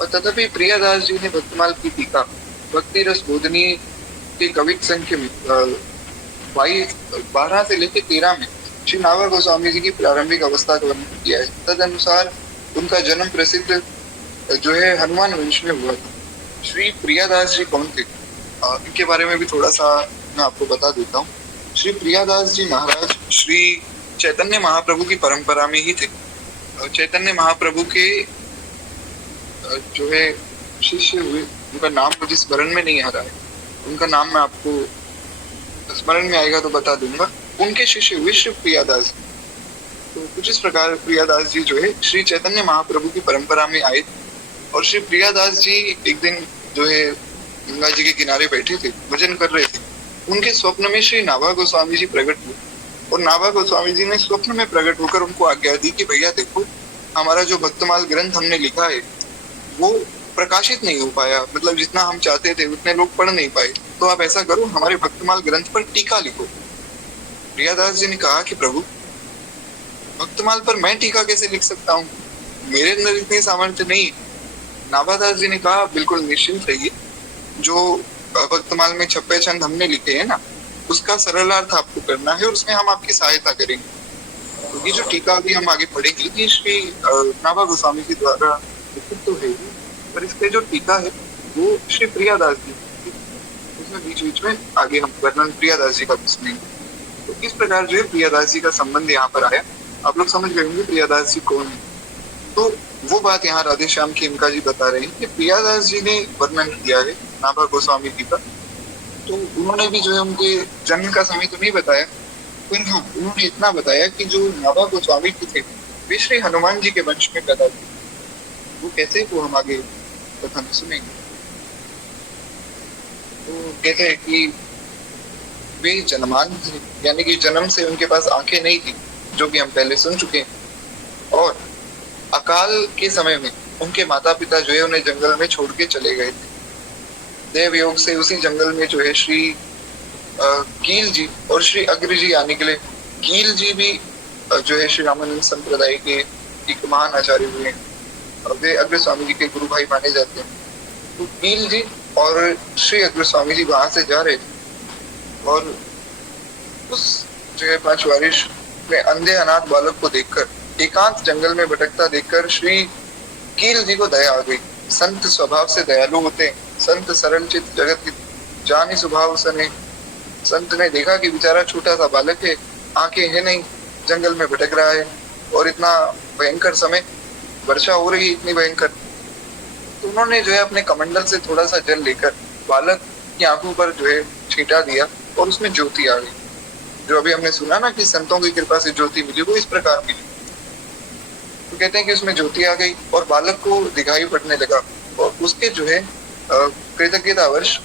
और तथापि प्रियादास जी ने भक्तमाल की टीका भक्ति रस बोधनी के कवित संख्या में 12 से लेकर 13 में श्री नाभा गोस्वामी जी की प्रारंभिक अवस्था का वर्णन किया है। तद अनुसार उनका जन्म प्रसिद्ध जो है हनुमान वंश में हुआ था। श्री प्रियादास जी कौन थे, इनके बारे में भी थोड़ा सा मैं आपको बता देता हूँ। श्री प्रियादास जी महाराज श्री चैतन्य महाप्रभु की परंपरा में ही थे। चैतन्य महाप्रभु के जो है शिष्य हुए, उनका नाम मुझे स्मरण में नहीं आ रहा है, उनका नाम मैं आपको स्मरण में आएगा तो बता दूंगा। उनके शिष्य हुए श्री प्रियादास। तो कुछ इस प्रकार प्रियादास जी जो है श्री चैतन्य महाप्रभु की परंपरा में आए और श्री प्रियादास जी एक दिन जो है गंगा जी के किनारे बैठे थे, भजन कर रहे थे। उनके स्वप्न में श्री नाभा गोस्वामी जी प्रकट हुए और नाभा गोस्वामी जी ने स्वप्न में प्रकट होकर उनको आज्ञा दी कि भैया देखो, हमारा जो भक्तमाल ग्रंथ हमने लिखा है वो प्रकाशित नहीं हो पाया, मतलब जितना हम चाहते थे उतने लोग पढ़ नहीं पाए, तो आप ऐसा करो हमारे भक्तमाल ग्रंथ पर टीका लिखो। प्रियादास जी ने कहा कि प्रभु, भक्तमाल पर मैं टीका कैसे लिख सकता हूँ, मेरे अंदर इतनी सामर्थ्य नहीं। नाभादास जी ने कहा बिल्कुल निश्चिंत रहिए, जो भक्तमाल में छप्पे छंद हमने लिखे हैं ना, उसका सरलार्थ आपको करना है और उसमें हम आपकी सहायता करेंगे। तो ये जो टीका अभी हम आगे पढ़ेंगे ये श्री नाभा गोस्वामी जी द्वारा लिखित तो है, पर इसके जो टीका है वो श्री प्रियादास जी, उसमें बीच बीच में आगे हम वर्णन प्रियादास जी का सुनेंगे। तो इस प्रकार जो है प्रियादास जी का संबंध यहाँ पर आया। आप लोग समझ गए होंगे प्रियादास जी कौन है। तो वो बात यहाँ राधे श्याम खेमका जी बता रहे हैं कि प्रियादास जी ने वर्णन किया है नाभा गोस्वामी जी का। तो उन्होंने भी जो है उनके जन्म का समय तो नहीं बताया, पर हाँ उन्होंने इतना बताया कि जो नाभा गोस्वामी जी थे वे श्री हनुमान जी के वंश में पैदा हुए। वो कैसे, वो हम आगे कथा में सुनेंगे। तो कहते हैं कि वे जन्मान थे, यानी कि जन्म से उनके पास आंखें नहीं थी, जो कि हम पहले सुन चुके हैं। और अकाल के समय में उनके माता पिता जो है उन्हें जंगल में छोड़ के चले गए थे। देव योग से उसी जंगल में जो है श्री कील जी और श्री अग्र जी आने के लिए, कील जी भी जो है श्री रामानंद संप्रदाय के एक महान आचार्य हुए हैं, वे अग्र स्वामी जी के गुरु भाई माने जाते हैं। तो कील जी और श्री अग्र स्वामी जी वहां से जा रहे थे और उस जो है 5 वर्ष में अंधे अनाथ बालक को देखकर, एकांत जंगल में भटकता देखकर श्री कील जी को दया आ गई। संत स्वभाव से दयालु होते हैं, संत सरल चित जगत की जानी स्वभाव सने। संत ने देखा कि बेचारा छोटा सा बालक है, आंखें है नहीं, जंगल में भटक रहा है और इतना भयंकर समय, वर्षा हो रही है इतनी भयंकर। तो उन्होंने जो है अपने कमंडल से थोड़ा सा जल लेकर बालक की आंखों पर जो है छींटा दिया और उसमें ज्योति आ गई। जो अभी हमने सुना ना कि संतों की कृपा से ज्योति मिली, वो इस प्रकार मिली। तो कहते हैं कि उसमें ज्योति आ गई और बालक को दिखाई पड़ने लगा और उसके जो है कृतज्ञतावश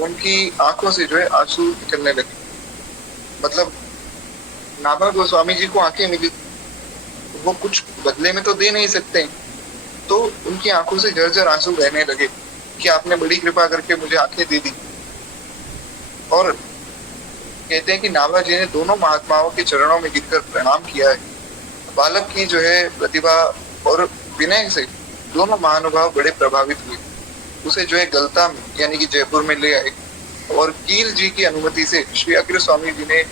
उनकी आंखों से जो है आंसू निकलने लगे। मतलब नाभा गोस्वामी जी को आंखें मिली, वो कुछ बदले में तो दे नहीं सकते, तो उनकी आंखों से झरझर आंसू बहने लगे कि आपने बड़ी कृपा करके मुझे आंखें दे दी। और कहते हैं कि नाभा जी ने दोनों महात्माओं के चरणों में गिरकर प्रणाम किया है। बालक की जो है प्रतिभा और विनय से दोनों महानुभाव बड़े प्रभावित हुए। उसे जो है गलता यानी कि जयपुर में ले आए और कील जी की अनुमति से श्री अग्र स्वामी जी ने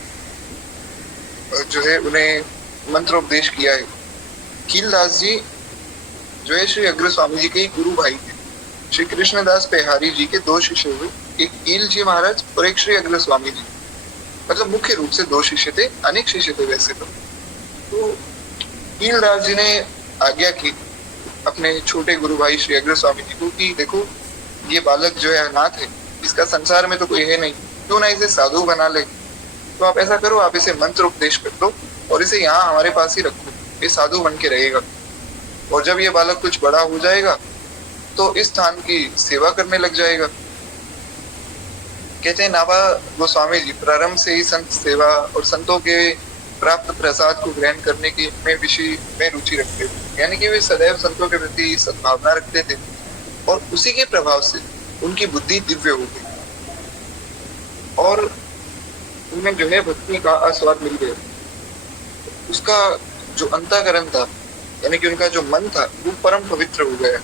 जो है उन्हें मंत्रोपदेश किया है। कीलदास जी जो है श्री अग्र स्वामी जी के ही गुरु भाई थे। श्री कृष्णदास पेहारी जी के दो शिष्य हुए, एक कील जी महाराज और एक श्री अग्र स्वामी जी। मतलब मुख्य रूप से दो शिष्य थे, अनेक शिष्य थे वैसे तो कीलदास जी ने आज्ञा की अपने छोटे गुरु भाई श्री अग्र स्वामी जी को कि देखो ये बालक जो है अनाथ है, इसका संसार में तो कोई है नहीं, क्यों ना इसे साधु बना ले। तो आप ऐसा करो, आप इसे मंत्र उपदेश कर दो और इसे यहाँ हमारे पास ही रखो, ये साधु बन के रहेगा। और जब ये बालक कुछ बड़ा हो जाएगा तो इस स्थान की सेवा करने लग जाएगा। कहते हैं नाभा गोस्वामी जी प्रारंभ से ही संत सेवा और संतों के प्राप्त प्रसाद को ग्रहण करने की में विषय में रुचि रखते थे, यानी कि वे सदैव संतों के प्रति सद्भावना रखते थे और उसी के प्रभाव से उनकी बुद्धि दिव्य हो गई और उनमें जो है भक्ति का आस्वाद मिल गया। उसका जो अंतःकरण था, यानी कि उनका जो मन था, वो परम पवित्र हो गया।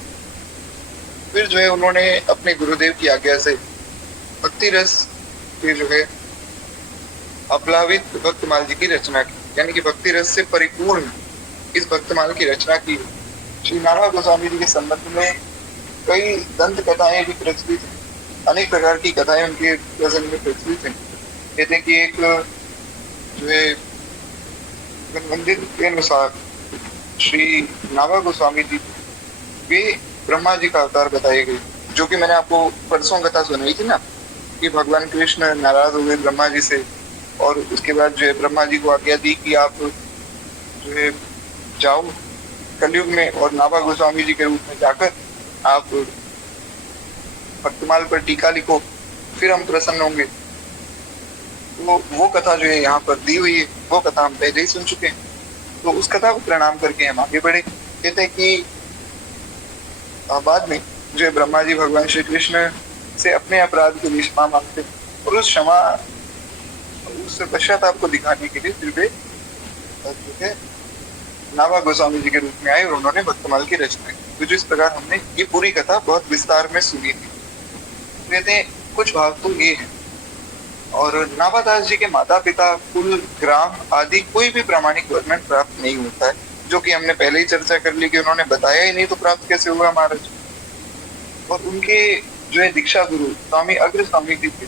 फिर जो है उन्होंने अपने गुरुदेव की आज्ञा से भक्ति रस के जो है अप्लावित भक्तमाल जी की रचना की, यानी कि भक्ति रस से परिपूर्ण इस भक्तमाल की रचना की। श्री नाभा गोस्वामी जी के संबंध में कई दंत कथाएं भी प्रचलित हैं, अनेक प्रकार की कथाएं उनके प्रसंग में प्रचलित हैं। कहते हैं कि एक जो है मंदिर के अनुसार श्री नाभा गोस्वामी जी वे ब्रह्मा जी का अवतार बताए गए, जो कि मैंने आपको परसों कथा सुनाई थी ना कि भगवान कृष्ण नाराज हो गए ब्रह्मा जी से और उसके बाद जो है ब्रह्मा जी को आज्ञा दी कि आप जो है जाओ कलयुग में और नाभा गोस्वामी जी के रूप में जाकर आप भक्तमाल पर टीका लिखो, फिर हम प्रसन्न होंगे। तो वो कथा जो है यहाँ पर दी हुई है, वो कथा हम पहले ही सुन चुके हैं, तो उस कथा को प्रणाम करके हम आगे बढ़े। कहते हैं कि बाद में जो है ब्रह्मा जी भगवान श्री कृष्ण से अपने अपराध के लिए क्षमा मांगते और उस क्षमा उस पश्चाताप को दिखाने के लिए फिर वे जो है नाभा गोस्वामी जी के रूप में आए और उन्होंने भक्तमाल की रचना की। तो जिस प्रकार हमने ये पूरी कथा बहुत विस्तार में सुनी थी, कहते हैं कुछ भाव तो ये है। और नाभादास जी के माता पिता, कुल, ग्राम आदि कोई भी प्रामाणिक वर्णन प्राप्त नहीं होता है, जो कि हमने पहले ही चर्चा कर ली कि उन्होंने बताया ही नहीं तो प्राप्त कैसे हुआ महाराज। और उनके जो है दीक्षा गुरु स्वामी अग्र स्वामी जी थे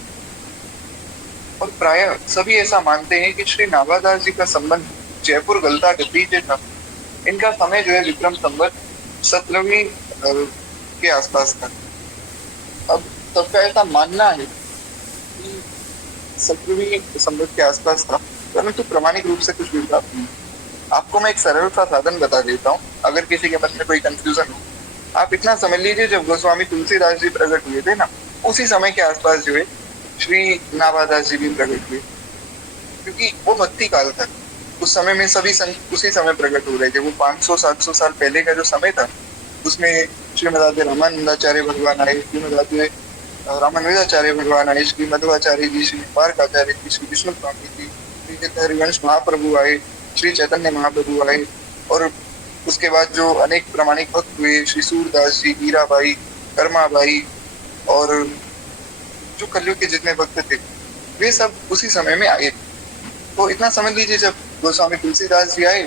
और प्राय सभी ऐसा मानते हैं कि श्री नाभादास जी का संबंध जयपुर गलता गद्दी से था। इनका समय जो है विक्रम संवत 17वीं के आसपास था। अब सबका ऐसा मानना है कि 17वीं संवत के आसपास था, परंतु प्रमाणिक रूप से कुछ भी प्राप्त नहीं। आपको मैं एक सरल सा साधन बता देता हूँ, अगर किसी के मन में कोई कंफ्यूजन हो। आप इतना समझ लीजिए, जब गोस्वामी तुलसीदास जी प्रकट हुए थे ना, उसी समय के आसपास जो है श्री नाभादास जी भी प्रकट हुए, क्योंकि वो भक्ति काल था। उस समय में सभी संत उसी समय प्रकट हो रहे थे। वो 500-700 साल पहले का जो समय था, उसमें श्रीमदाद्य रामानंदाचार्य भगवान आए, श्रीमदाद्य रामानुजाचार्य भगवान आए, श्री मध्वाचार्य जी, श्री पार्काचार्य जी, श्री विष्णु स्वामी जी, श्री हरिवंश महाप्रभु आए, श्री चैतन्य महाप्रभु आए, और उसके बाद जो अनेक प्रामाणिक भक्त हुए, श्री सूरदास जी, मीराबाई, कर्माबाई और जो कलयुग के जितने भक्त थे, वे सब उसी समय में आए। तो इतना समझ लीजिए, जब गोस्वामी तुलसीदास जी आए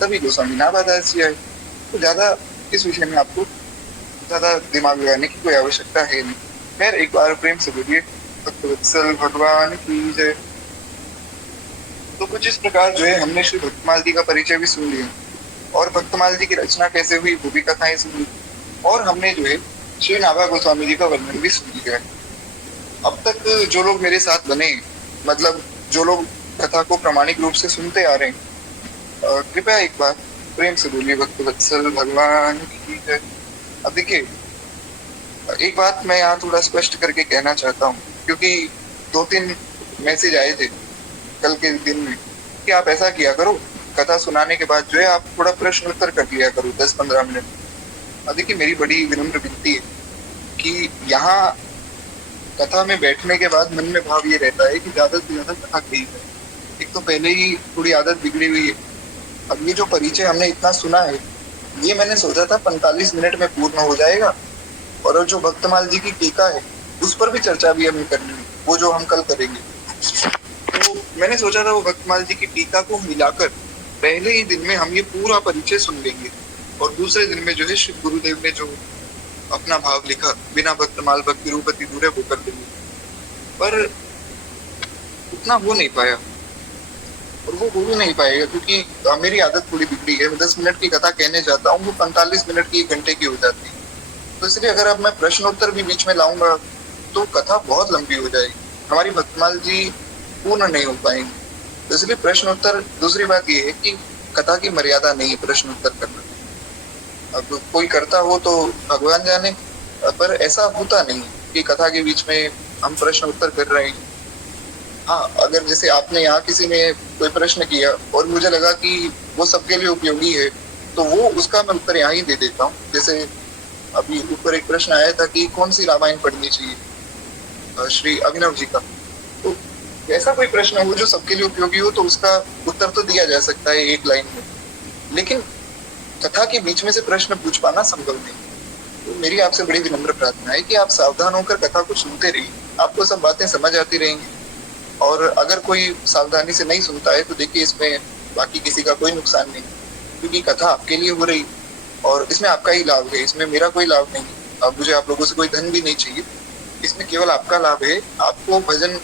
तभी गोस्वामी नाभादास जी आए। तो ज्यादा इस विषय में आपको ज्यादा दिमाग लगाने की कोई आवश्यकता है नहीं। खैर, एक बार प्रेम से बोलिए भक्तवत्सल भगवान की जय। तो कुछ इस प्रकार जो है हमने श्री भक्तमाल जी का परिचय भी सुन लिया और भक्तमाल जी की रचना कैसे हुई वो भी कथाएं सुन ली, और हमने जो है श्री नाभा गोस्वामी जी का वर्णन भी सुन लिया है। अब तक जो लोग मेरे साथ बने, मतलब जो लोग कथा को प्रामाणिक रूप से सुनते आ रहे हैं, कृपया एक बार प्रेम से बोलिए भक्तवत्सल भगवान की जय। अब देखिए, एक बात मैं यहाँ थोड़ा स्पष्ट करके कहना चाहता हूँ, क्योंकि 2-3 मैसेज आए थे कल के दिन में कि आप ऐसा किया करो, कथा सुनाने के बाद जो है आप थोड़ा प्रश्न उत्तर कर लिया करो 10-15 मिनट। अब देखिए, मेरी बड़ी विनम्र विनती है कि यहाँ कथा में बैठने के बाद मन में भाव ये रहता है कि ज्यादा से ज्यादा कथा कही है। एक तो पहले ही थोड़ी आदत बिगड़ी हुई है। अब ये जो परिचय हमने इतना सुना है, ये मैंने सोचा था 45 मिनट में पूर्ण हो जाएगा, और जो भक्तमाल जी की टीका है उस पर भी चर्चा भी हमें करनी है, वो जो हम कल करेंगे। तो मैंने सोचा था वो भक्तमाल जी की टीका को मिलाकर पहले ही दिन में हम ये पूरा परिचय सुन लेंगे और दूसरे दिन में जो है श्री गुरुदेव ने जो अपना भाव लिखा, बिना भक्तमाल भक्ति रूपति दूरे वो कर देंगे, पर उतना हो नहीं पाया और वो हो भी नहीं पाएगा क्योंकि मेरी आदत थोड़ी बिगड़ी है। मैं 10 मिनट की कथा कहने जाता हूँ, वो 45 मिनट की 1 घंटे की हो जाती है। तो इसलिए अगर अब मैं प्रश्नोत्तर भी बीच में लाऊंगा तो कथा बहुत लंबी हो जाएगी, हमारी भक्तमाल जी पूर्ण नहीं हो पाएंगे। तो इसलिए प्रश्नोत्तर, दूसरी बात ये है कि कथा की मर्यादा नहीं है प्रश्नोत्तर करना। अब कोई करता हो तो भगवान जाने, पर ऐसा होता नहीं कि कथा के बीच में हम प्रश्न उत्तर कर रहे हैं। हाँ, अगर जैसे आपने यहाँ किसी ने कोई प्रश्न किया और मुझे लगा कि वो सबके लिए उपयोगी है तो वो उसका मैं उत्तर यहाँ ही दे देता हूँ। जैसे अभी ऊपर एक प्रश्न आया था कि कौन सी रामायण पढ़नी चाहिए श्री अभिनव जी का, तो ऐसा कोई प्रश्न हो जो सबके लिए उपयोगी हो तो उसका उत्तर तो दिया जा सकता है एक लाइन में, लेकिन कथा के बीच में से प्रश्न पूछ पाना संभव नहीं। तो मेरी आपसे बड़ी विनम्र प्रार्थना है कि आप सावधान होकर कथा को सुनते रहिए, आपको सब बातें समझ आती रहेंगी। और अगर कोई सावधानी से नहीं सुनता है तो देखिए इसमें बाकी किसी का कोई नुकसान नहीं, क्योंकि कथा आपके लिए हो रही और इसमें आपका ही लाभ है, इसमें मेरा कोई लाभ नहीं। अब मुझे आप लोगों से कोई धन भी नहीं चाहिए, इसमें केवल आपका लाभ है। आपको भजन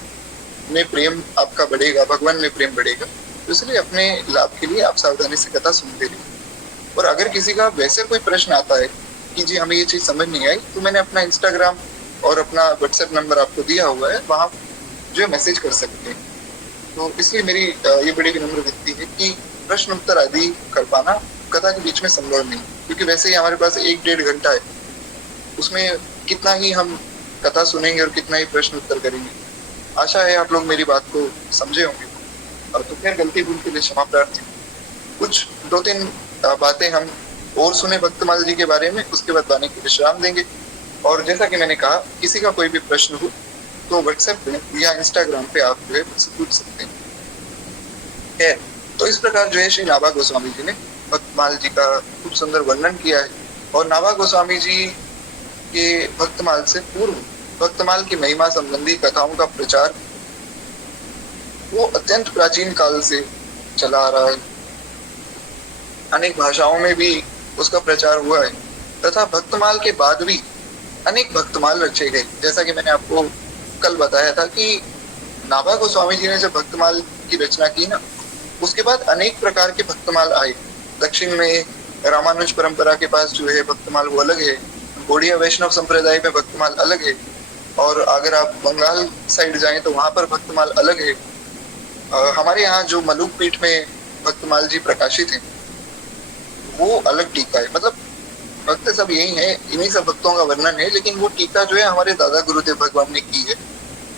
में प्रेम आपका बढ़ेगा, भगवान में प्रेम बढ़ेगा, तो इसलिए अपने लाभ के लिए आप सावधानी से कथा सुनते रहिए। और अगर किसी का वैसे कोई प्रश्न आता है कि जी हमें ये चीज समझ नहीं आई, तो मैंने अपना इंस्टाग्राम और अपना व्हाट्सएप नंबर आपको दिया हुआ है, वहां जो मैसेज कर सकते हैं। तो इसलिए मेरी ये बड़ी विनम्र विनती है कि प्रश्न उत्तर आदि कर पाना कथा के बीच में संभव नहीं, क्योंकि वैसे ही हमारे पास 1-1.5 घंटा है, उसमें कितना ही हम कथा सुनेंगे और कितना ही प्रश्न उत्तर करेंगे। आशा है आप लोग मेरी बात को समझे होंगे, और तो फिर गलती भूल के लिए क्षमा प्रार्थी। कुछ 2-3 बातें हम और सुने भक्तमाल जी के बारे में, उसके बाद वाणी को विश्राम देंगे। और जैसा कि मैंने कहा, किसी का कोई भी प्रश्न हो तो व्हाट्सएप पे या इंस्टाग्राम पे आप जो है मुझसे पूछ सकते हैं। तो इस प्रकार जो है श्री नाभा गोस्वामी जी ने भक्तमाल जी का खूब सुंदर वर्णन किया है। और नाभा गोस्वामी जी के भक्तमाल से पूर्व भक्तमाल की महिमा संबंधी कथाओं का प्रचार वो अत्यंत प्राचीन काल से चला आ रहा है, अनेक भाषाओं में भी उसका प्रचार हुआ है, तथा भक्तमाल के बाद भी अनेक भक्तमाल रचे गए। जैसा कि मैंने आपको कल बताया था कि नाभा गोस्वामी जी ने जब भक्तमाल की रचना की ना, उसके बाद अनेक प्रकार के भक्तमाल आए। दक्षिण में रामानुज परंपरा के पास जो है भक्तमाल वो अलग है, गौड़िया वैष्णव संप्रदाय में भक्तमाल अलग है, और अगर आप बंगाल साइड जाएं तो वहां पर भक्तमाल अलग है। हमारे यहाँ जो मलुक पीठ में भक्तमाल जी प्रकाशित हैं वो अलग टीका है। मतलब भक्त सब यही है, इन्हीं सब भक्तों का वर्णन है, लेकिन वो टीका जो है हमारे दादा गुरुदेव भगवान ने की है,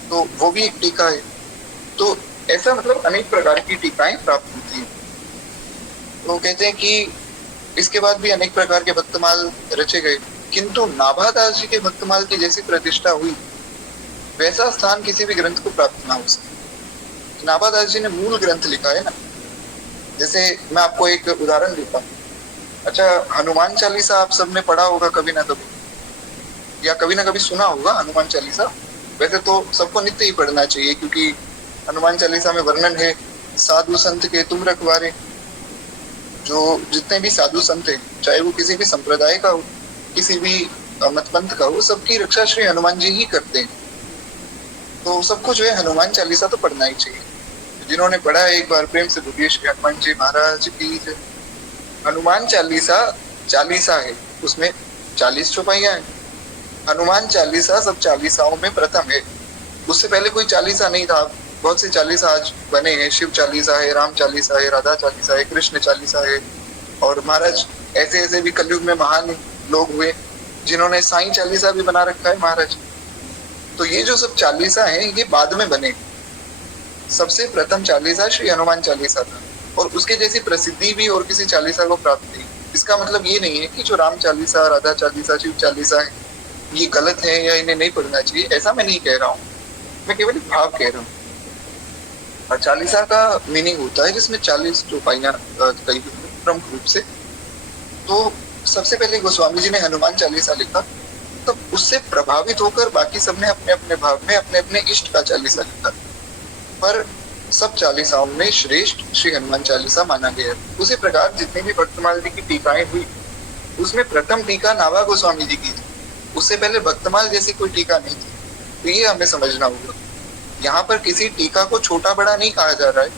तो वो भी एक टीका है। तो ऐसा मतलब अनेक प्रकार की टीकाएं प्राप्त होती है। तो कहते हैं कि इसके बाद भी अनेक प्रकार के भक्तमाल रचे गए, किंतु नाभादास जी के भक्तमाल की जैसी प्रतिष्ठा हुई वैसा स्थान किसी भी ग्रंथ को प्राप्त ना हो सके। नाभादास जी ने मूल ग्रंथ लिखा है ना। जैसे मैं आपको एक उदाहरण देता हूँ। अच्छा, हनुमान चालीसा आप सबने पढ़ा होगा कभी ना कभी, या कभी ना कभी सुना होगा हनुमान चालीसा। वैसे तो सबको नित्य ही पढ़ना चाहिए, क्योंकि हनुमान चालीसा में वर्णन है साधु संत के तुम रखवारे। जो जितने भी साधु संत हैं, चाहे वो किसी भी संप्रदाय का हो, किसी भी मतपंथ का हो, सबकी रक्षा श्री हनुमान जी ही करते हैं। तो सबको जो है हनुमान चालीसा तो पढ़ना ही चाहिए। जिन्होंने पढ़ा है एक बार प्रेम से बोलिए श्री हनुमान जी महाराज की जय। हनुमान चालीसा चालीसा है, उसमें 40 चौपाइयां हैं। हनुमान चालीसा सब चालीसाओं में प्रथम है। उससे पहले कोई चालीसा नहीं था, बहुत से चालीसा आज बने हैं। शिव चालीसा है, राम चालीसा है, राधा चालीसा है, कृष्ण चालीसा है, और महाराज ऐसे ऐसे भी कलयुग में महान लोग हुए जिन्होंने साईं चालीसा भी बना रखा है महाराज। तो ये जो सब चालीसा है ये बाद में बने, सबसे प्रथम चालीसा श्री हनुमान चालीसा था, और उसके जैसी प्रसिद्धि भी और किसी चालीसा को प्राप्त नहीं। इसका मतलब ये नहीं है कि जो राम चालीसा, राधा चालीसा, शिव चालीसा है ये गलत है या इन्हें नहीं पढ़ना चाहिए, ऐसा मैं नहीं कह रहा हूँ। मैं केवल एक भाव कह रहा हूँ। और चालीसा का मीनिंग होता है जिसमें 40 चौपाइयां कही प्रमुख रूप से। तो सबसे पहले गोस्वामी जी ने हनुमान चालीसा लिखा, तब उससे प्रभावित होकर बाकी सबने अपने अपने भाव में अपने अपने इष्ट का चालीसा लिखा। पर सब चालीसाओं में श्रेष्ठ श्री हनुमान चालीसा माना गया है। उसी प्रकार जितनी भी भक्तमाल जी की टीकाएं हुई, उसमें प्रथम टीका नाभा गोस्वामी जी की थी। उससे पहले भक्तमाल जैसी कोई टीका नहीं थी। तो ये हमें समझना होगा। यहाँ पर किसी टीका को छोटा बड़ा नहीं कहा जा रहा है,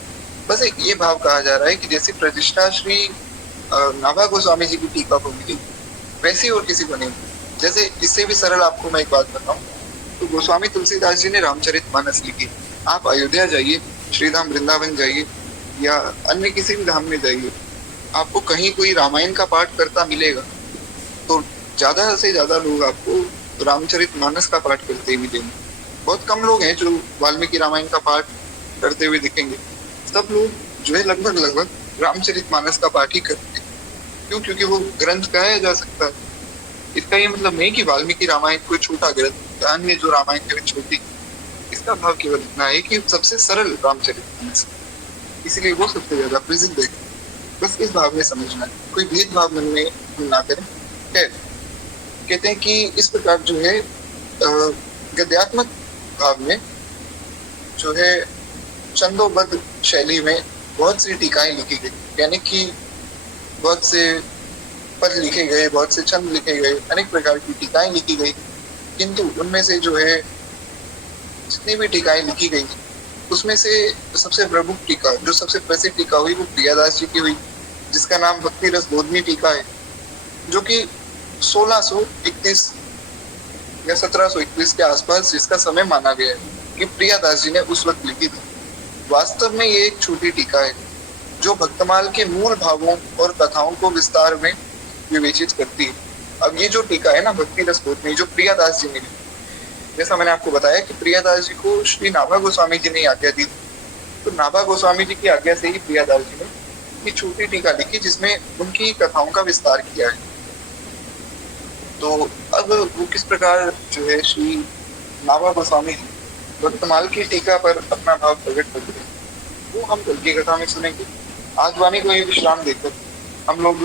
बस एक ये भाव कहा जा रहा है कि जैसी प्रतिष्ठा श्री नाभा गोस्वामी जी की टीका को मिली, वैसी और किसी को नहीं मिली। जैसे इससे भी सरल आपको मैं एक बात बताऊं, तो गोस्वामी तुलसीदास जी ने रामचरितमानस लिखी। आप अयोध्या जाइए, श्रीधाम वृंदावन जाइए या अन्य किसी भी धाम में जाइए, आपको कहीं कोई रामायण का पाठ करता मिलेगा तो ज्यादा से ज्यादा लोग आपको रामचरितमानस का पाठ करते ही मिलेंगे। बहुत कम लोग हैं जो वाल्मीकि रामायण का पाठ करते हुए दिखेंगे। सब लोग जो है लगभग लगभग रामचरितमानस का पाठ ही करते हैं। क्यों? क्योंकि वो ग्रंथ कहा जा सकता है। इसका ये मतलब नहीं कि वाल्मीकि रामायण कोई छोटा ग्रंथ, अन्य जो रामायण है छोटी। इसका भाव केवल इतना है कि सबसे सरल रामचरितमानस, इसलिए वो सबसे ज्यादा प्रसिद्ध है। बस इस भाव में समझना है, कोई भेदभाव मन में हम ना करें। कहते हैं कि इस प्रकार जो है गद्यात्मक भाव में जो है छंदोबद्ध शैली में बहुत सी टीकाएं लिखी गई, यानी कि बहुत से पद लिखे गए, बहुत से छंद लिखे गए, अनेक प्रकार की टीकाएं लिखी गई। किंतु उनमें से जो है जितनी भी टीकाएं लिखी गई, उसमें से सबसे प्रमुख टीका, जो सबसे प्रसिद्ध टीका हुई, वो प्रियादास जी की हुई, जिसका नाम भक्ति रस बोधनी टीका है, जो कि 1631 या 1721 के आसपास जिसका समय माना गया है कि प्रियादास जी ने उस वक्त लिखी थी। वास्तव में ये एक छोटी टीका है जो भक्तमाल के मूल भावों और कथाओं को विस्तार में विवेचित करती है। अब ये जो टीका है ना, भक्ति रस बोधनी, जो प्रियादास जी ने लिखी, जैसा मैंने आपको बताया कि प्रियादास जी को श्री नाभा गोस्वामी जी ने आज्ञा दी, तो नाभा गोस्वामी जी की आज्ञा से ही प्रियादास जी ने ये छोटी टीका लिखी जिसमें उनकी कथाओं का विस्तार किया है। तो अब वो किस प्रकार जो है श्री नाभा गोस्वामी भक्तमाल की टीका पर अपना भाव प्रकट करते हैं, वो हम कल की कथा में सुनेंगे। आज वाणी को ये विश्राम देकर हम लोग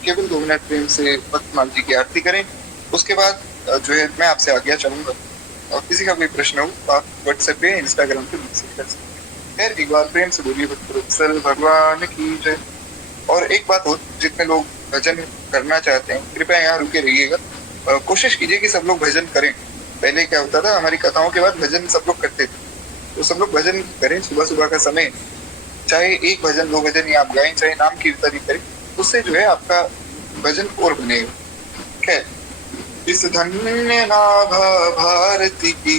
केवल 2 मिनट प्रेम से भक्तमाल जी की आरती करें। उसके बाद जो है मैं आपसे आज्ञा चाहूंगा, और किसी का कोई प्रश्न हो तो आप व्हाट्सएप पे, इंस्टाग्राम पे मैसेज कर सकते हैं। खैर, एक बार प्रेम से बोलिए भक्तवत्सल भगवान की जय। और एक बात हो, जितने लोग भजन करना चाहते हैं कृपया यहाँ रुके रहिएगा। कोशिश कीजिए कि सब लोग भजन करें। पहले क्या होता था, हमारी कथाओं के बाद भजन सब लोग करते थे, तो सब लोग भजन करें। सुबह सुबह का समय, चाहे एक भजन 2 भजन ही आप गाएं, चाहे नाम कीर्तन ही करें, उससे जो है आपका भजन और बनेगा। खैर, इस धन्य नाभा भारती की